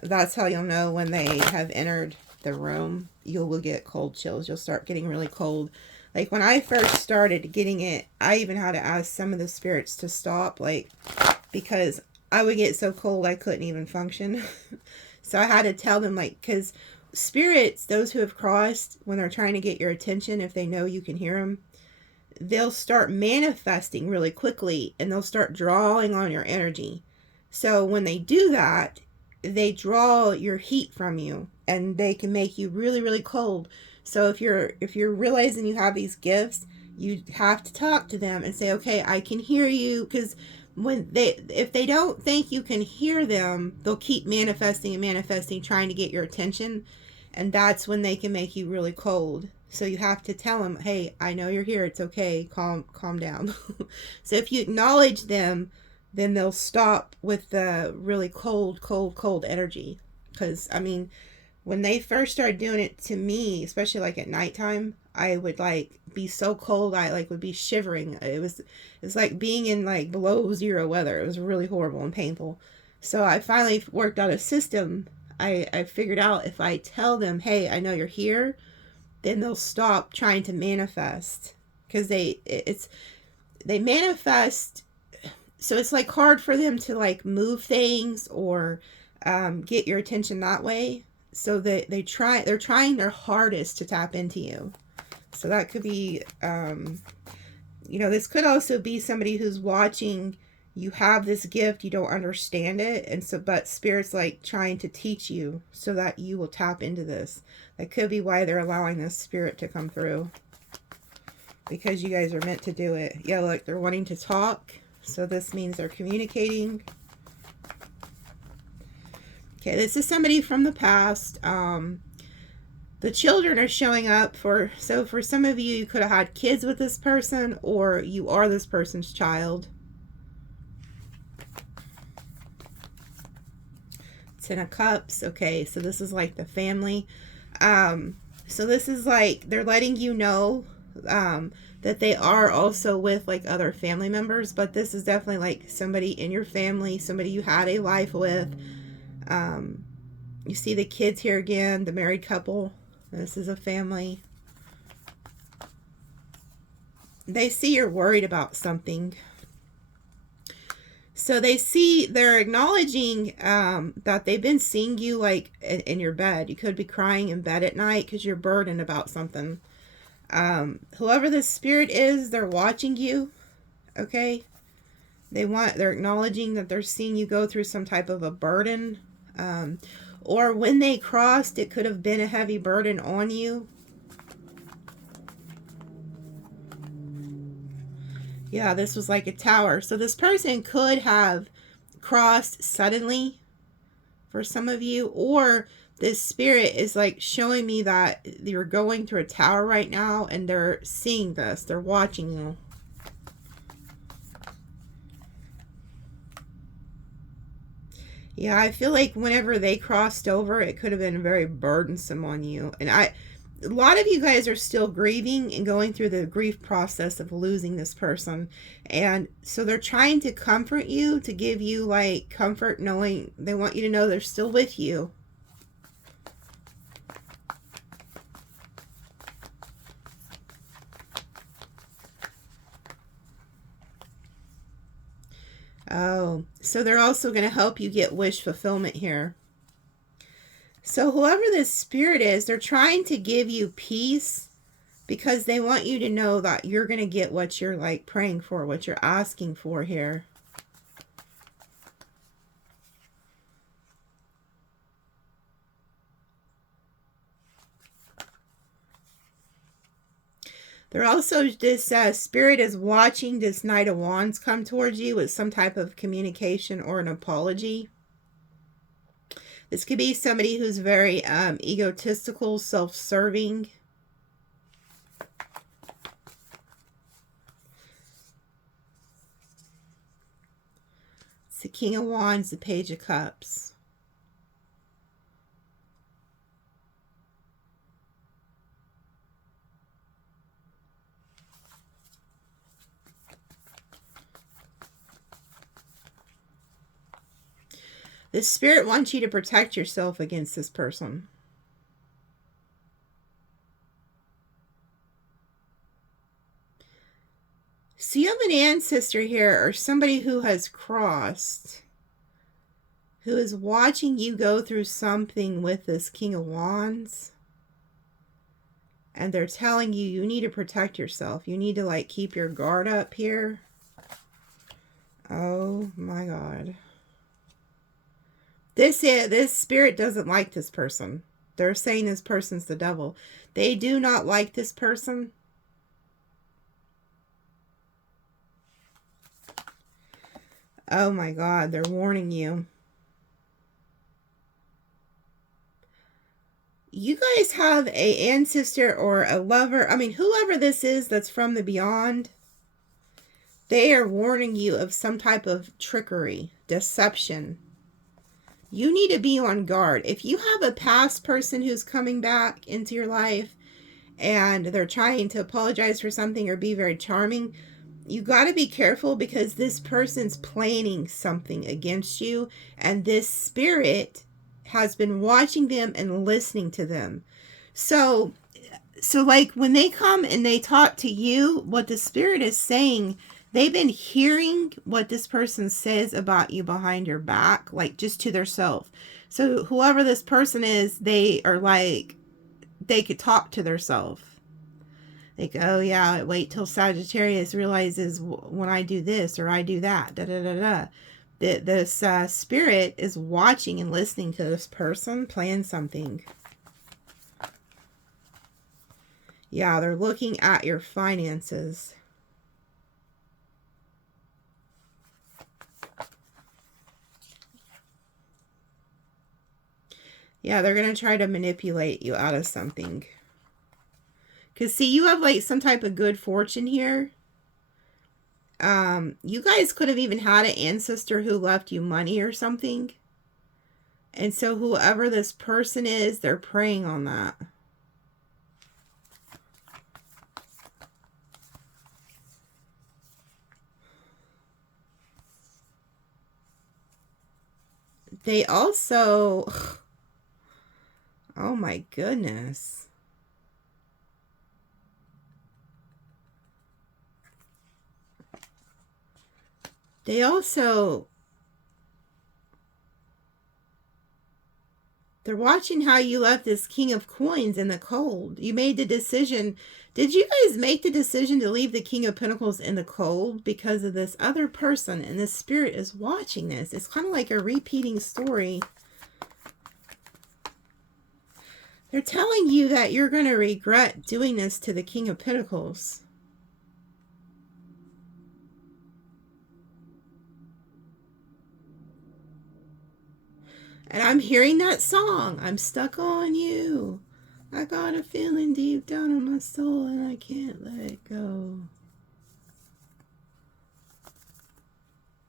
that's how you'll know when they have entered the room. You will get cold chills. You'll start getting really cold. Like when I first started getting it, I even had to ask some of the spirits to stop, like, because I would get so cold I couldn't even function. So I had to tell them, like, because spirits, those who have crossed, when they're trying to get your attention, if they know you can hear them, they'll start manifesting really quickly and they'll start drawing on your energy. So when they do that, they draw your heat from you and they can make you really, really cold. So if you're realizing you have these gifts, you have to talk to them and say, okay, I can hear you. Because if they don't think you can hear them, they'll keep manifesting and manifesting, trying to get your attention. And that's when they can make you really cold. So you have to tell them, hey, I know you're here. It's okay. Calm down. So if you acknowledge them, then they'll stop with the really cold energy. Because, I mean, when they first started doing it to me, especially like at nighttime, I would like be so cold. I like would be shivering. It's like being in like below zero weather. It was really horrible and painful. So I finally worked out a system. I figured out if I tell them, hey, I know you're here, then they'll stop trying to manifest, because they manifest. So it's like hard for them to like move things or get your attention that way. So they're trying their hardest to tap into you. So that could be, this could also be somebody who's watching. You have this gift, you don't understand it, and so, but spirit's like trying to teach you so that you will tap into this. That could be why they're allowing this spirit to come through, because you guys are meant to do it. Yeah, look, they're wanting to talk, so this means they're communicating. Okay, this is somebody from the past. The children are showing up for some of you, you could have had kids with this person, or you are this person's child. Ten of Cups. Okay, so this is like the family. So this is like they're letting you know that they are also with like other family members, but this is definitely like somebody in your family, somebody you had a life with. You see the kids here again, the married couple. This is a family. They see you're worried about something. So they're acknowledging that they've been seeing you like in your bed. You could be crying in bed at night because you're burdened about something. Whoever this spirit is, they're watching you. Okay? They're acknowledging that they're seeing you go through some type of a burden. Or when they crossed, it could have been a heavy burden on you. Yeah, this was like a tower. So this person could have crossed suddenly for some of you, or this spirit is like showing me that you're going through a tower right now and they're seeing this. They're watching you. Yeah, I feel like whenever they crossed over, it could have been very burdensome on you. And a lot of you guys are still grieving and going through the grief process of losing this person. And so they're trying to comfort you, to give you like comfort, knowing they want you to know they're still with you. Oh, so they're also going to help you get wish fulfillment here. So whoever this spirit is, they're trying to give you peace because they want you to know that you're going to get what you're like praying for, what you're asking for here. There also, this spirit is watching this Knight of Wands come towards you with some type of communication or an apology. This could be somebody who's very egotistical, self-serving. It's the King of Wands, the Page of Cups. The spirit wants you to protect yourself against this person. So you have an ancestor here, or somebody who has crossed, who is watching you go through something with this King of Wands. And they're telling you, you need to protect yourself. You need to, like, keep your guard up here. Oh my God. This spirit doesn't like this person. They're saying this person's the devil. They do not like this person. Oh my God, they're warning you. You guys have a ancestor or a lover. I mean, whoever this is that's from the beyond. They are warning you of some type of trickery, deception. You need to be on guard. If you have a past person who's coming back into your life and they're trying to apologize for something or be very charming, you got to be careful, because this person's planning something against you, and this spirit has been watching them and listening to them. So like when they come and they talk to you, what the spirit is saying, they've been hearing what this person says about you behind your back, like just to theirself. So whoever this person is, they are like, they could talk to theirself. Like, oh yeah, wait till Sagittarius realizes when I do this or I do that. Da da da da. This spirit is watching and listening to this person plan something. Yeah, they're looking at your finances. Yeah, they're going to try to manipulate you out of something. Because, see, you have, like, some type of good fortune here. You guys could have even had an ancestor who left you money or something. And so whoever this person is, they're preying on that. They also... Oh my goodness. They also... They're watching how you left this King of Coins in the cold. You made the decision. Did you guys make the decision to leave the King of Pentacles in the cold because of this other person? And this spirit is watching this. It's kind of like a repeating story. They're telling you that you're going to regret doing this to the King of Pentacles. And I'm hearing that song. I'm stuck on you. I got a feeling deep down in my soul and I can't let it go.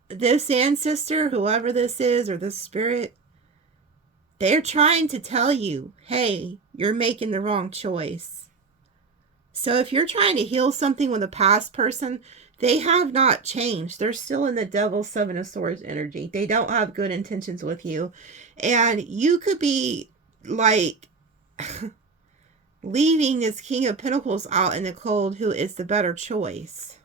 This ancestor, whoever this is, or this spirit, they're trying to tell you, hey, you're making the wrong choice. So if you're trying to heal something with a past person, they have not changed. They're still in the Devil, Seven of Swords energy. They don't have good intentions with you. And you could be like leaving this King of Pentacles out in the cold, who is the better choice.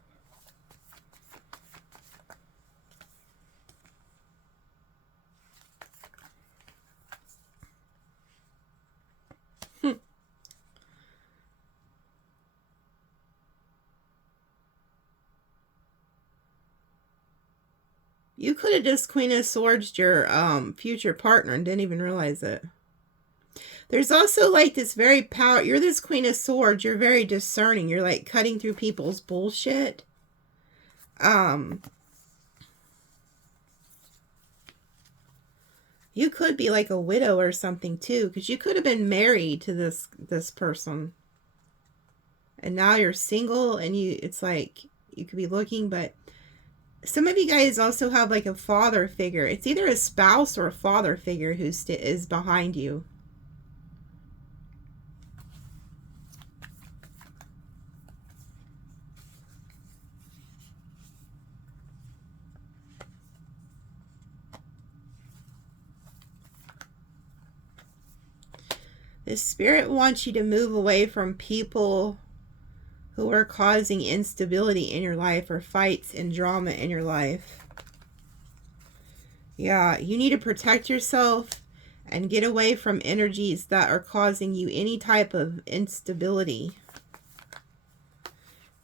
You could have just Queen of Swords your future partner and didn't even realize it. There's also like this very power. You're this Queen of Swords. You're very discerning. You're like cutting through people's bullshit. You could be like a widow or something too, because you could have been married to this person. And now you're single and it's like you could be looking, but some of you guys also have like a father figure. It's either a spouse or a father figure who is behind you. The spirit wants you to move away from people who are causing instability in your life or fights and drama in your life. Yeah, you need to protect yourself and get away from energies that are causing you any type of instability.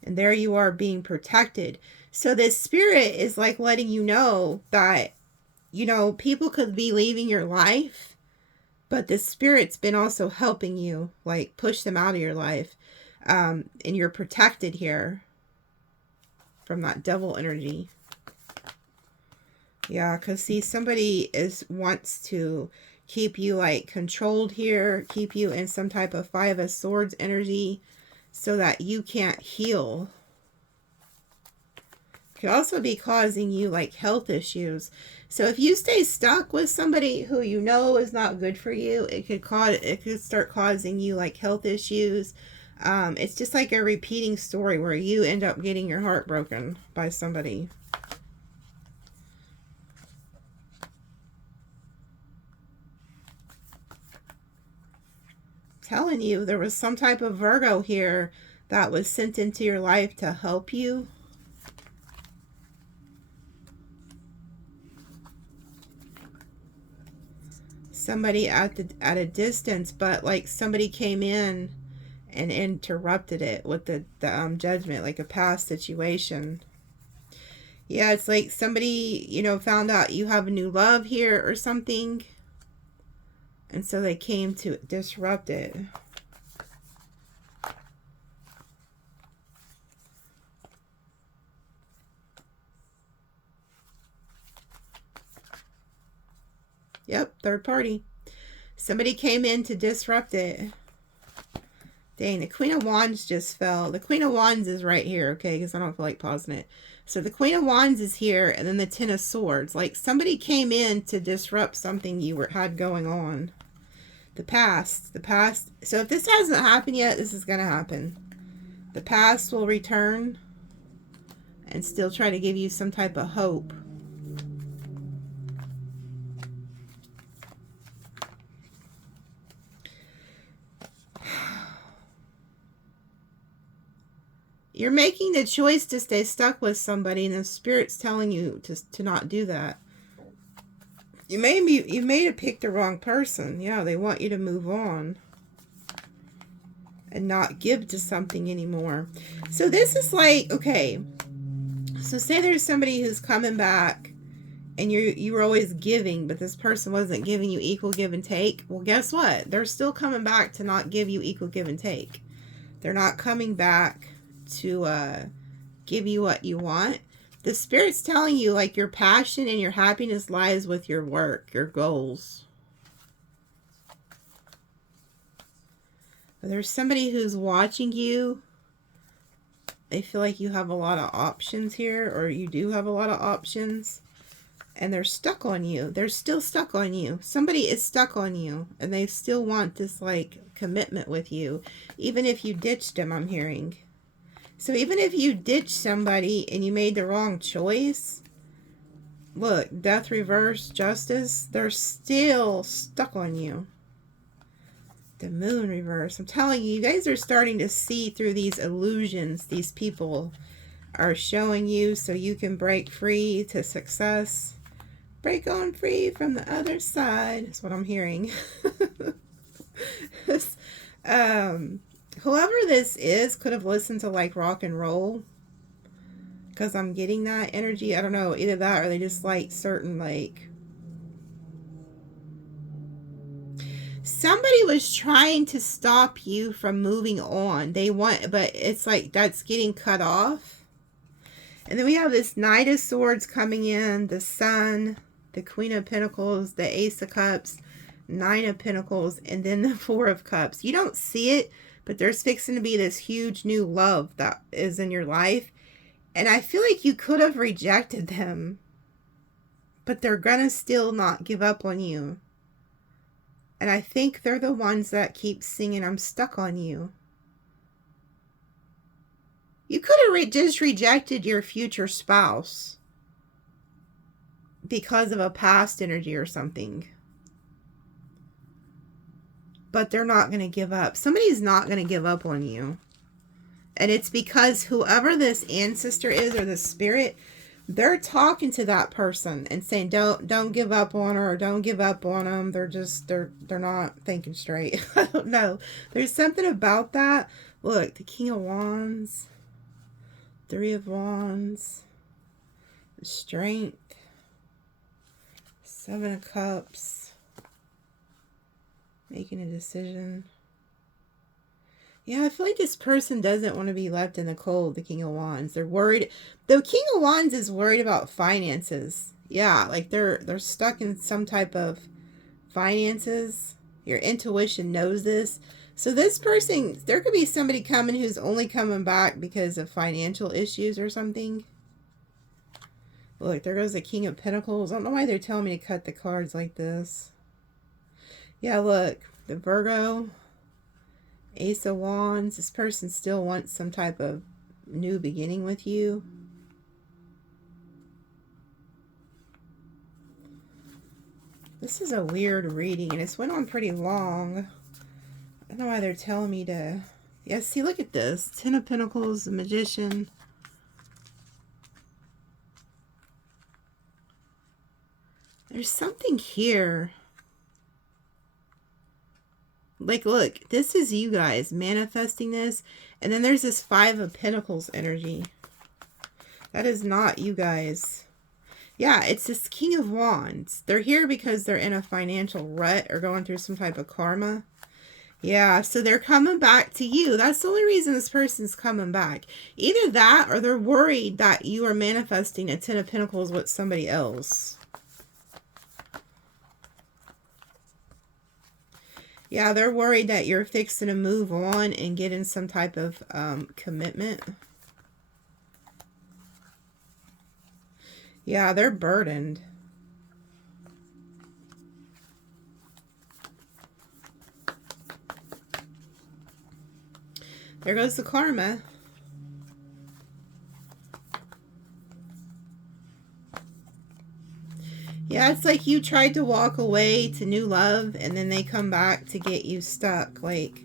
And there you are being protected. So this spirit is like letting you know that, you know, people could be leaving your life, but the spirit's been also helping you, like, push them out of your life. And you're protected here from that devil energy. Yeah, because see, somebody wants to keep you, like, controlled here, keep you in some type of Five of Swords energy so that you can't heal. Could also be causing you, like, health issues. So if you stay stuck with somebody who you know is not good for you, it could start causing you like health issues. It's just like a repeating story where you end up getting your heart broken by somebody. I'm telling you, there was some type of Virgo here that was sent into your life to help you. Somebody at a distance, but like somebody came in and interrupted it with the judgment, like a past situation. Yeah, it's like somebody, you know, found out you have a new love here or something, and so they came to disrupt it. Yep, third party. Somebody came in to disrupt it. Dang, the Queen of Wands just fell. The Queen of Wands is right here, okay, because I don't feel like pausing it. So the Queen of Wands is here, and then the Ten of Swords. Like, somebody came in to disrupt something you had going on. The past. So if this hasn't happened yet, this is going to happen. The past will return and still try to give you some type of hope. You're making the choice to stay stuck with somebody, and the spirit's telling you to not do that. You may have picked the wrong person. Yeah, they want you to move on and not give to something anymore. So this is like, okay, so say there's somebody who's coming back and you were always giving, but this person wasn't giving you equal give and take. Well, guess what? They're still coming back to not give you equal give and take. They're not coming back to give you what you want. The spirit's telling you, like, your passion and your happiness lies with your work, your goals. There's somebody who's watching you. They feel like you have a lot of options here, or you do have a lot of options, and they're stuck on you. They're still stuck on you. Somebody is stuck on you, and they still want this, like, commitment with you, even if you ditched them, I'm hearing. So even if you ditch somebody and you made the wrong choice, look, death reverse, justice, they're still stuck on you. The moon reverse. I'm telling you, you guys are starting to see through these illusions these people are showing you so you can break free to success. Break on free from the other side is what I'm hearing. Whoever this is could have listened to, like, rock and roll, because I'm getting that energy. I don't know, either that or they just like certain, like, somebody somebody was trying to stop you from moving on. They want, but it's like that's getting cut off. And then we have this Knight of Swords coming in, the Sun, the Queen of Pentacles, the Ace of Cups, Nine of Pentacles, and then the Four of Cups. You don't see it, but there's fixing to be this huge new love that is in your life. And I feel like you could have rejected them, but they're gonna still not give up on you. And I think they're the ones that keep singing, I'm stuck on you. You could have just rejected your future spouse because of a past energy or something. But they're not going to give up. Somebody's not going to give up on you. And it's because whoever this ancestor is or the spirit, they're talking to that person and saying, don't give up on her, or don't give up on them. They're not thinking straight. I don't know. There's something about that. Look, the King of Wands, Three of Wands, the Strength, Seven of Cups, making a decision. Yeah, I feel like this person doesn't want to be left in the cold, the King of Wands. They're worried. The King of Wands is worried about finances. Yeah, like they're stuck in some type of finances. Your intuition knows this. So this person, there could be somebody coming who's only coming back because of financial issues or something. Look, there goes the King of Pentacles. I don't know why they're telling me to cut the cards like this. Yeah, look, the Virgo, Ace of Wands. This person still wants some type of new beginning with you. This is a weird reading, and it's went on pretty long. I don't know why they're telling me to... Yeah, see, look at this. Ten of Pentacles, the Magician. There's something here. Like, look, this is you guys manifesting this. And then there's this Five of Pentacles energy. That is not you guys. Yeah, it's this King of Wands. They're here because they're in a financial rut or going through some type of karma. Yeah, so they're coming back to you. That's the only reason this person's coming back. Either that or they're worried that you are manifesting a Ten of Pentacles with somebody else. Yeah, they're worried that you're fixing to move on and get in some type of commitment. Yeah, they're burdened. There goes the karma. Yeah, it's like you tried to walk away to new love and then they come back to get you stuck. Like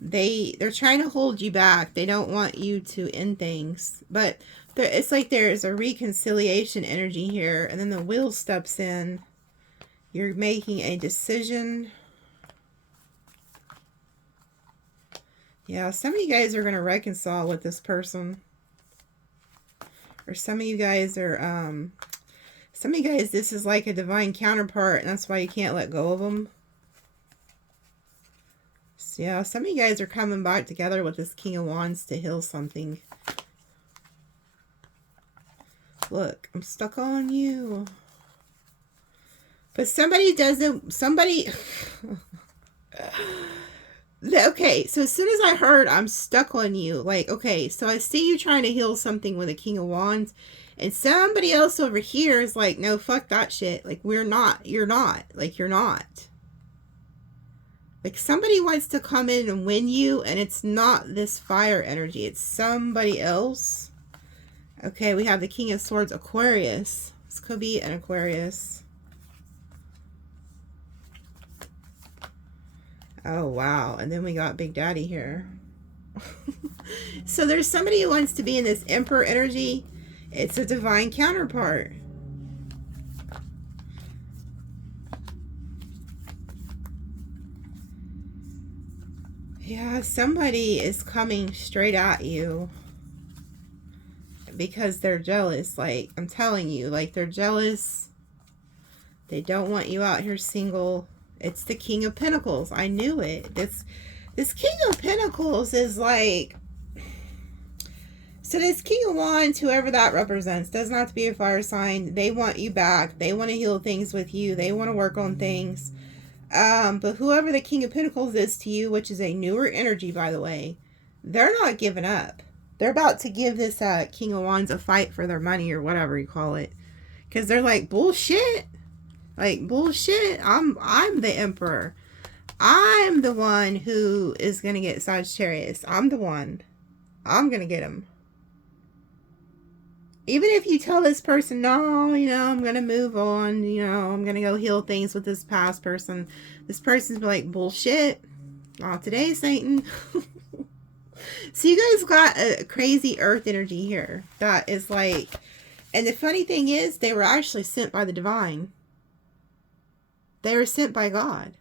they're trying to hold you back. They don't want you to end things. But it's like there's a reconciliation energy here, and then the wheel steps in. You're making a decision. Yeah, some of you guys are going to reconcile with this person. Or some of you guys are, some of you guys, this is like a divine counterpart, and that's why you can't let go of them. So yeah, some of you guys are coming back together with this King of Wands to heal something. Look, I'm stuck on you. But somebody doesn't, somebody... Okay, so as soon as I heard I'm stuck on you, like, okay, so I see you trying to heal something with a King of Wands, and somebody else over here is like, no, fuck that shit. Like, you're not. Like, you're not. Like, somebody wants to come in and win you, and it's not this fire energy. It's somebody else. Okay, we have the King of Swords, Aquarius. This could be an Aquarius. Oh, wow. And then we got Big Daddy here. So there's somebody who wants to be in this Emperor energy. It's a divine counterpart. Yeah, somebody is coming straight at you because they're jealous. Like, I'm telling you, like, they're jealous. They don't want you out here single. It's the King of Pentacles. I knew it. This King of Pentacles is like... So this King of Wands, whoever that represents, doesn't have to be a fire sign. They want you back. They want to heal things with you. They want to work on things. But whoever the King of Pentacles is to you, which is a newer energy, by the way, they're not giving up. They're about to give this King of Wands a fight for their money or whatever you call it. Because they're like, bullshit. Like, bullshit. I'm the Emperor. I'm the one who is going to get Sagittarius. I'm the one. I'm going to get him. Even if you tell this person, no, you know, I'm going to move on, you know, I'm going to go heal things with this past person. This person's like, bullshit. Not today, Satan. So you guys got a crazy earth energy here. That is like, and the funny thing is, they were actually sent by the divine. They were sent by God.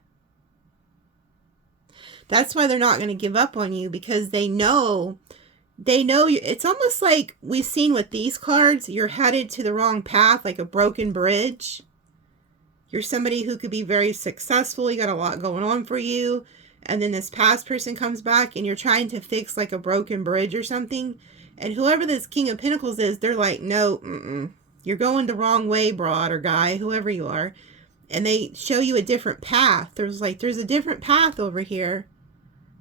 That's why they're not going to give up on you, because they know you. It's almost like we've seen with these cards, you're headed to the wrong path, like a broken bridge. You're somebody who could be very successful. You got a lot going on for you. And then this past person comes back and you're trying to fix like a broken bridge or something. And whoever this King of Pentacles is, they're like, no, you're going the wrong way, broad or guy, whoever you are. And they show you a different path. There's a different path over here.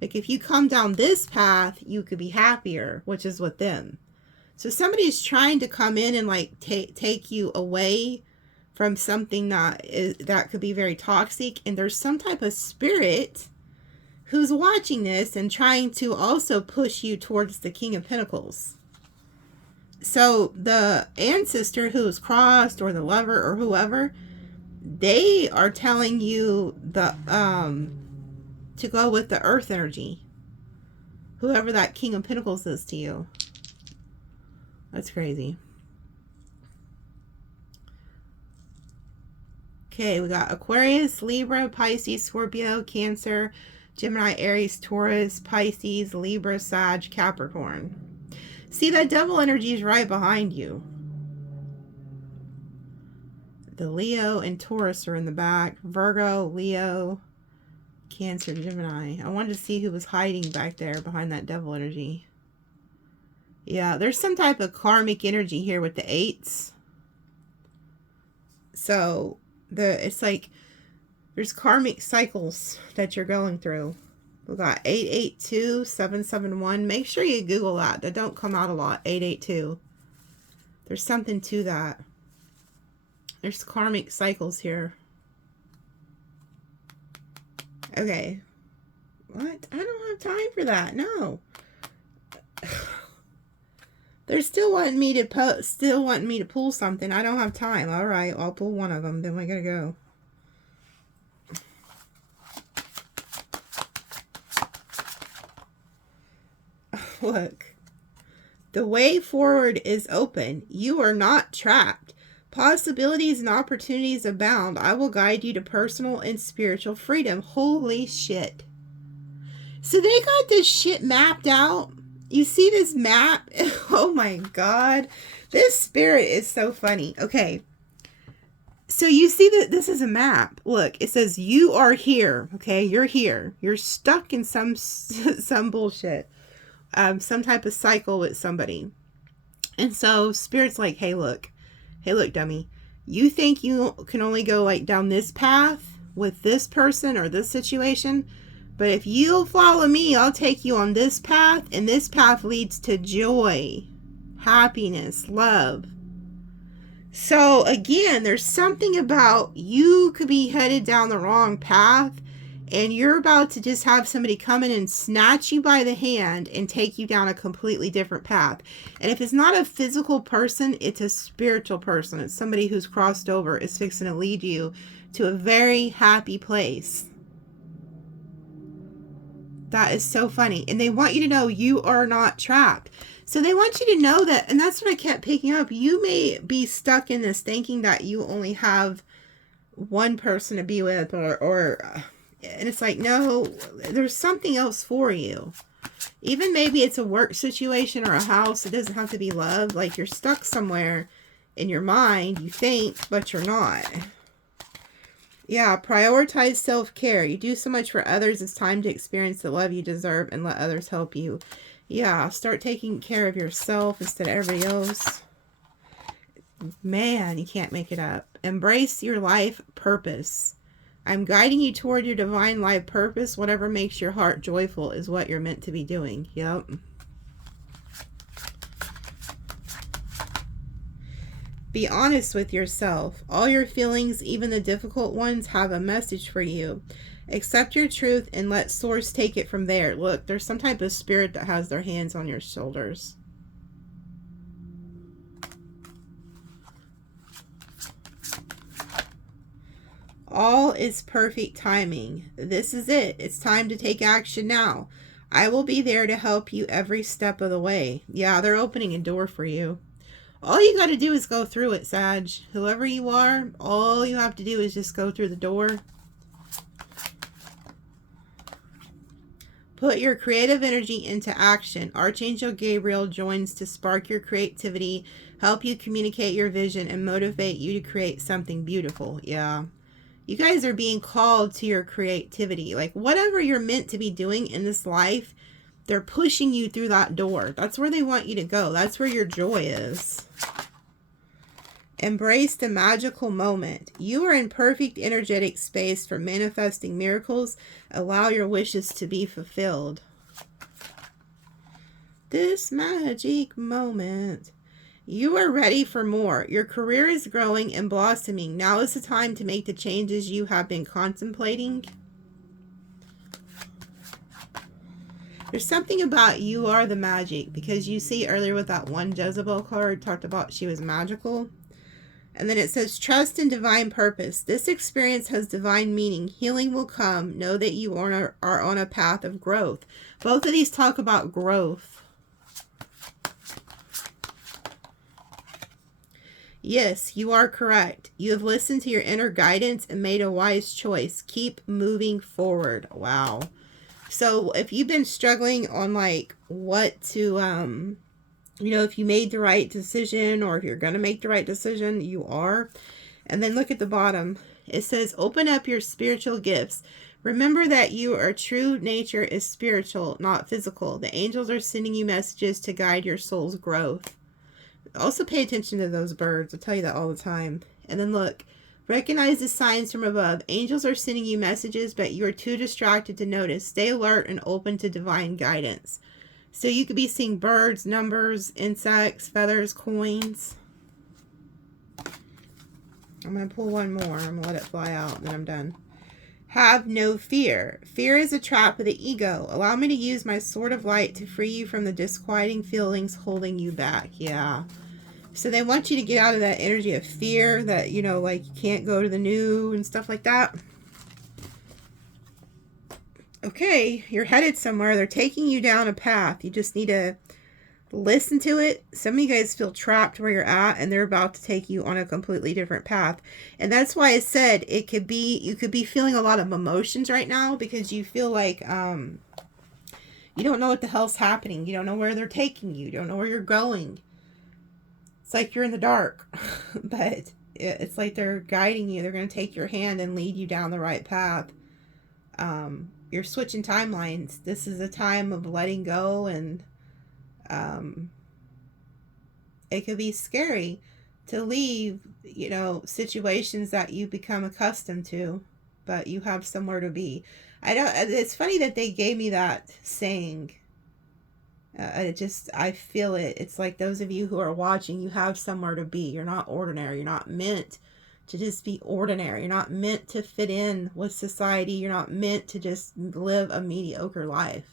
Like, if you come down this path, you could be happier, which is with them. So somebody's trying to come in and like take you away from something that could be very toxic. And there's some type of spirit who's watching this and trying to also push you towards the King of Pentacles. So the ancestor who is crossed, or the lover or whoever, they are telling you to go with the earth energy. Whoever that King of Pentacles is to you. That's crazy. Okay, we got Aquarius, Libra, Pisces, Scorpio, Cancer, Gemini, Aries, Taurus, Pisces, Libra, Sag, Capricorn. See, that devil energy is right behind you. The Leo and Taurus are in the back. Virgo, Leo, Cancer, Gemini. I wanted to see who was hiding back there behind that devil energy. Yeah, there's some type of karmic energy here with the 8s. So, it's like there's karmic cycles that you're going through. We got 882, 771. Make sure you Google that. That don't come out a lot. 882. There's something to that. There's karmic cycles here. Okay. What? I don't have time for that. No. They're still wanting me to pull something. I don't have time. All right, I'll pull one of them. Then we gotta go. Look. The way forward is open. You are not trapped. Possibilities and opportunities abound. I will guide you to personal and spiritual freedom. Holy shit. So they got this shit mapped out. You see this map? Oh my God. This spirit is so funny. Okay. So you see that this is a map. Look, it says you are here. Okay. You're here. You're stuck in some bullshit. Some type of cycle with somebody. And so spirit's like, hey, look, dummy, you think you can only go like down this path with this person or this situation, but if you'll follow me, I'll take you on this path, and this path leads to joy, happiness, love. So again, there's something about you could be headed down the wrong path, and you're about to just have somebody come in and snatch you by the hand and take you down a completely different path. And if it's not a physical person, it's a spiritual person. It's somebody who's crossed over, is fixing to lead you to a very happy place. That is so funny. And they want you to know you are not trapped. So they want you to know that, and that's what I kept picking up. You may be stuck in this thinking that you only have one person to be with, and it's like, no, there's something else for you. Even maybe it's a work situation or a house. It doesn't have to be love. Like, you're stuck somewhere in your mind, you think, but you're not. Yeah, prioritize self-care. You do so much for others. It's time to experience the love you deserve and let others help you. Yeah, start taking care of yourself instead of everybody else. Man, you can't make it up. Embrace your life purpose. I'm guiding you toward your divine life purpose. Whatever makes your heart joyful is what you're meant to be doing. Yep. Be honest with yourself. All your feelings, even the difficult ones, have a message for you. Accept your truth and let Source take it from there. Look, there's some type of spirit that has their hands on your shoulders. All is perfect timing. This is it. It's time to take action now. I will be there to help you every step of the way. Yeah, they're opening a door for you. All you got to do is go through it, Sag. Whoever you are, all you have to do is just go through the door. Put your creative energy into action. Archangel Gabriel joins to spark your creativity, help you communicate your vision, and motivate you to create something beautiful. Yeah. You guys are being called to your creativity. Like, whatever you're meant to be doing in this life, they're pushing you through that door. That's where they want you to go. That's where your joy is. Embrace the magical moment. You are in perfect energetic space for manifesting miracles. Allow your wishes to be fulfilled. This magic moment. You are ready for more. Your career is growing and blossoming. Now is the time to make the changes you have been contemplating. There's something about you are the magic, because you see earlier with that one Jezebel card talked about she was magical. And then it says trust in divine purpose. This experience has divine meaning. Healing will come. Know that you are on a path of growth. Both of these talk about growth. Yes, you are correct. You have listened to your inner guidance and made a wise choice. Keep moving forward. Wow. So if you've been struggling on like what to, if you made the right decision or if you're going to make the right decision, you are. And then look at the bottom. It says, open up your spiritual gifts. Remember that your true nature is spiritual, not physical. The angels are sending you messages to guide your soul's growth. Also pay attention to those birds. I tell you that all the time. And then look, recognize the signs from above. Angels are sending you messages, but you are too distracted to notice. Stay alert and open to divine guidance. So you could be seeing birds, numbers, insects, feathers, coins. I'm going to pull one more. I'm going to let it fly out, and then I'm done. Have no fear. Fear is a trap of the ego. Allow me to use my sword of light to free you from the disquieting feelings holding you back. Yeah. So they want you to get out of that energy of fear that, like you can't go to the new and stuff like that. Okay, you're headed somewhere. They're taking you down a path. You just need to listen to it. Some of you guys feel trapped where you're at, and they're about to take you on a completely different path. And that's why I said you could be feeling a lot of emotions right now, because you feel like you don't know what the hell's happening. You don't know where they're taking you. You don't know where you're going. It's like you're in the dark, but it's like they're guiding you. They're going to take your hand and lead you down the right path. You're switching timelines. This is a time of letting go, and it could be scary to leave, situations that you become accustomed to, but you have somewhere to be. It's funny that they gave me that saying. I feel it. It's like those of you who are watching, you have somewhere to be. You're not ordinary. You're not meant to just be ordinary. You're not meant to fit in with society. You're not meant to just live a mediocre life.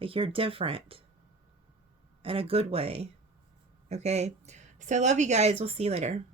Like, you're different in a good way. Okay? So I love you guys. We'll see you later.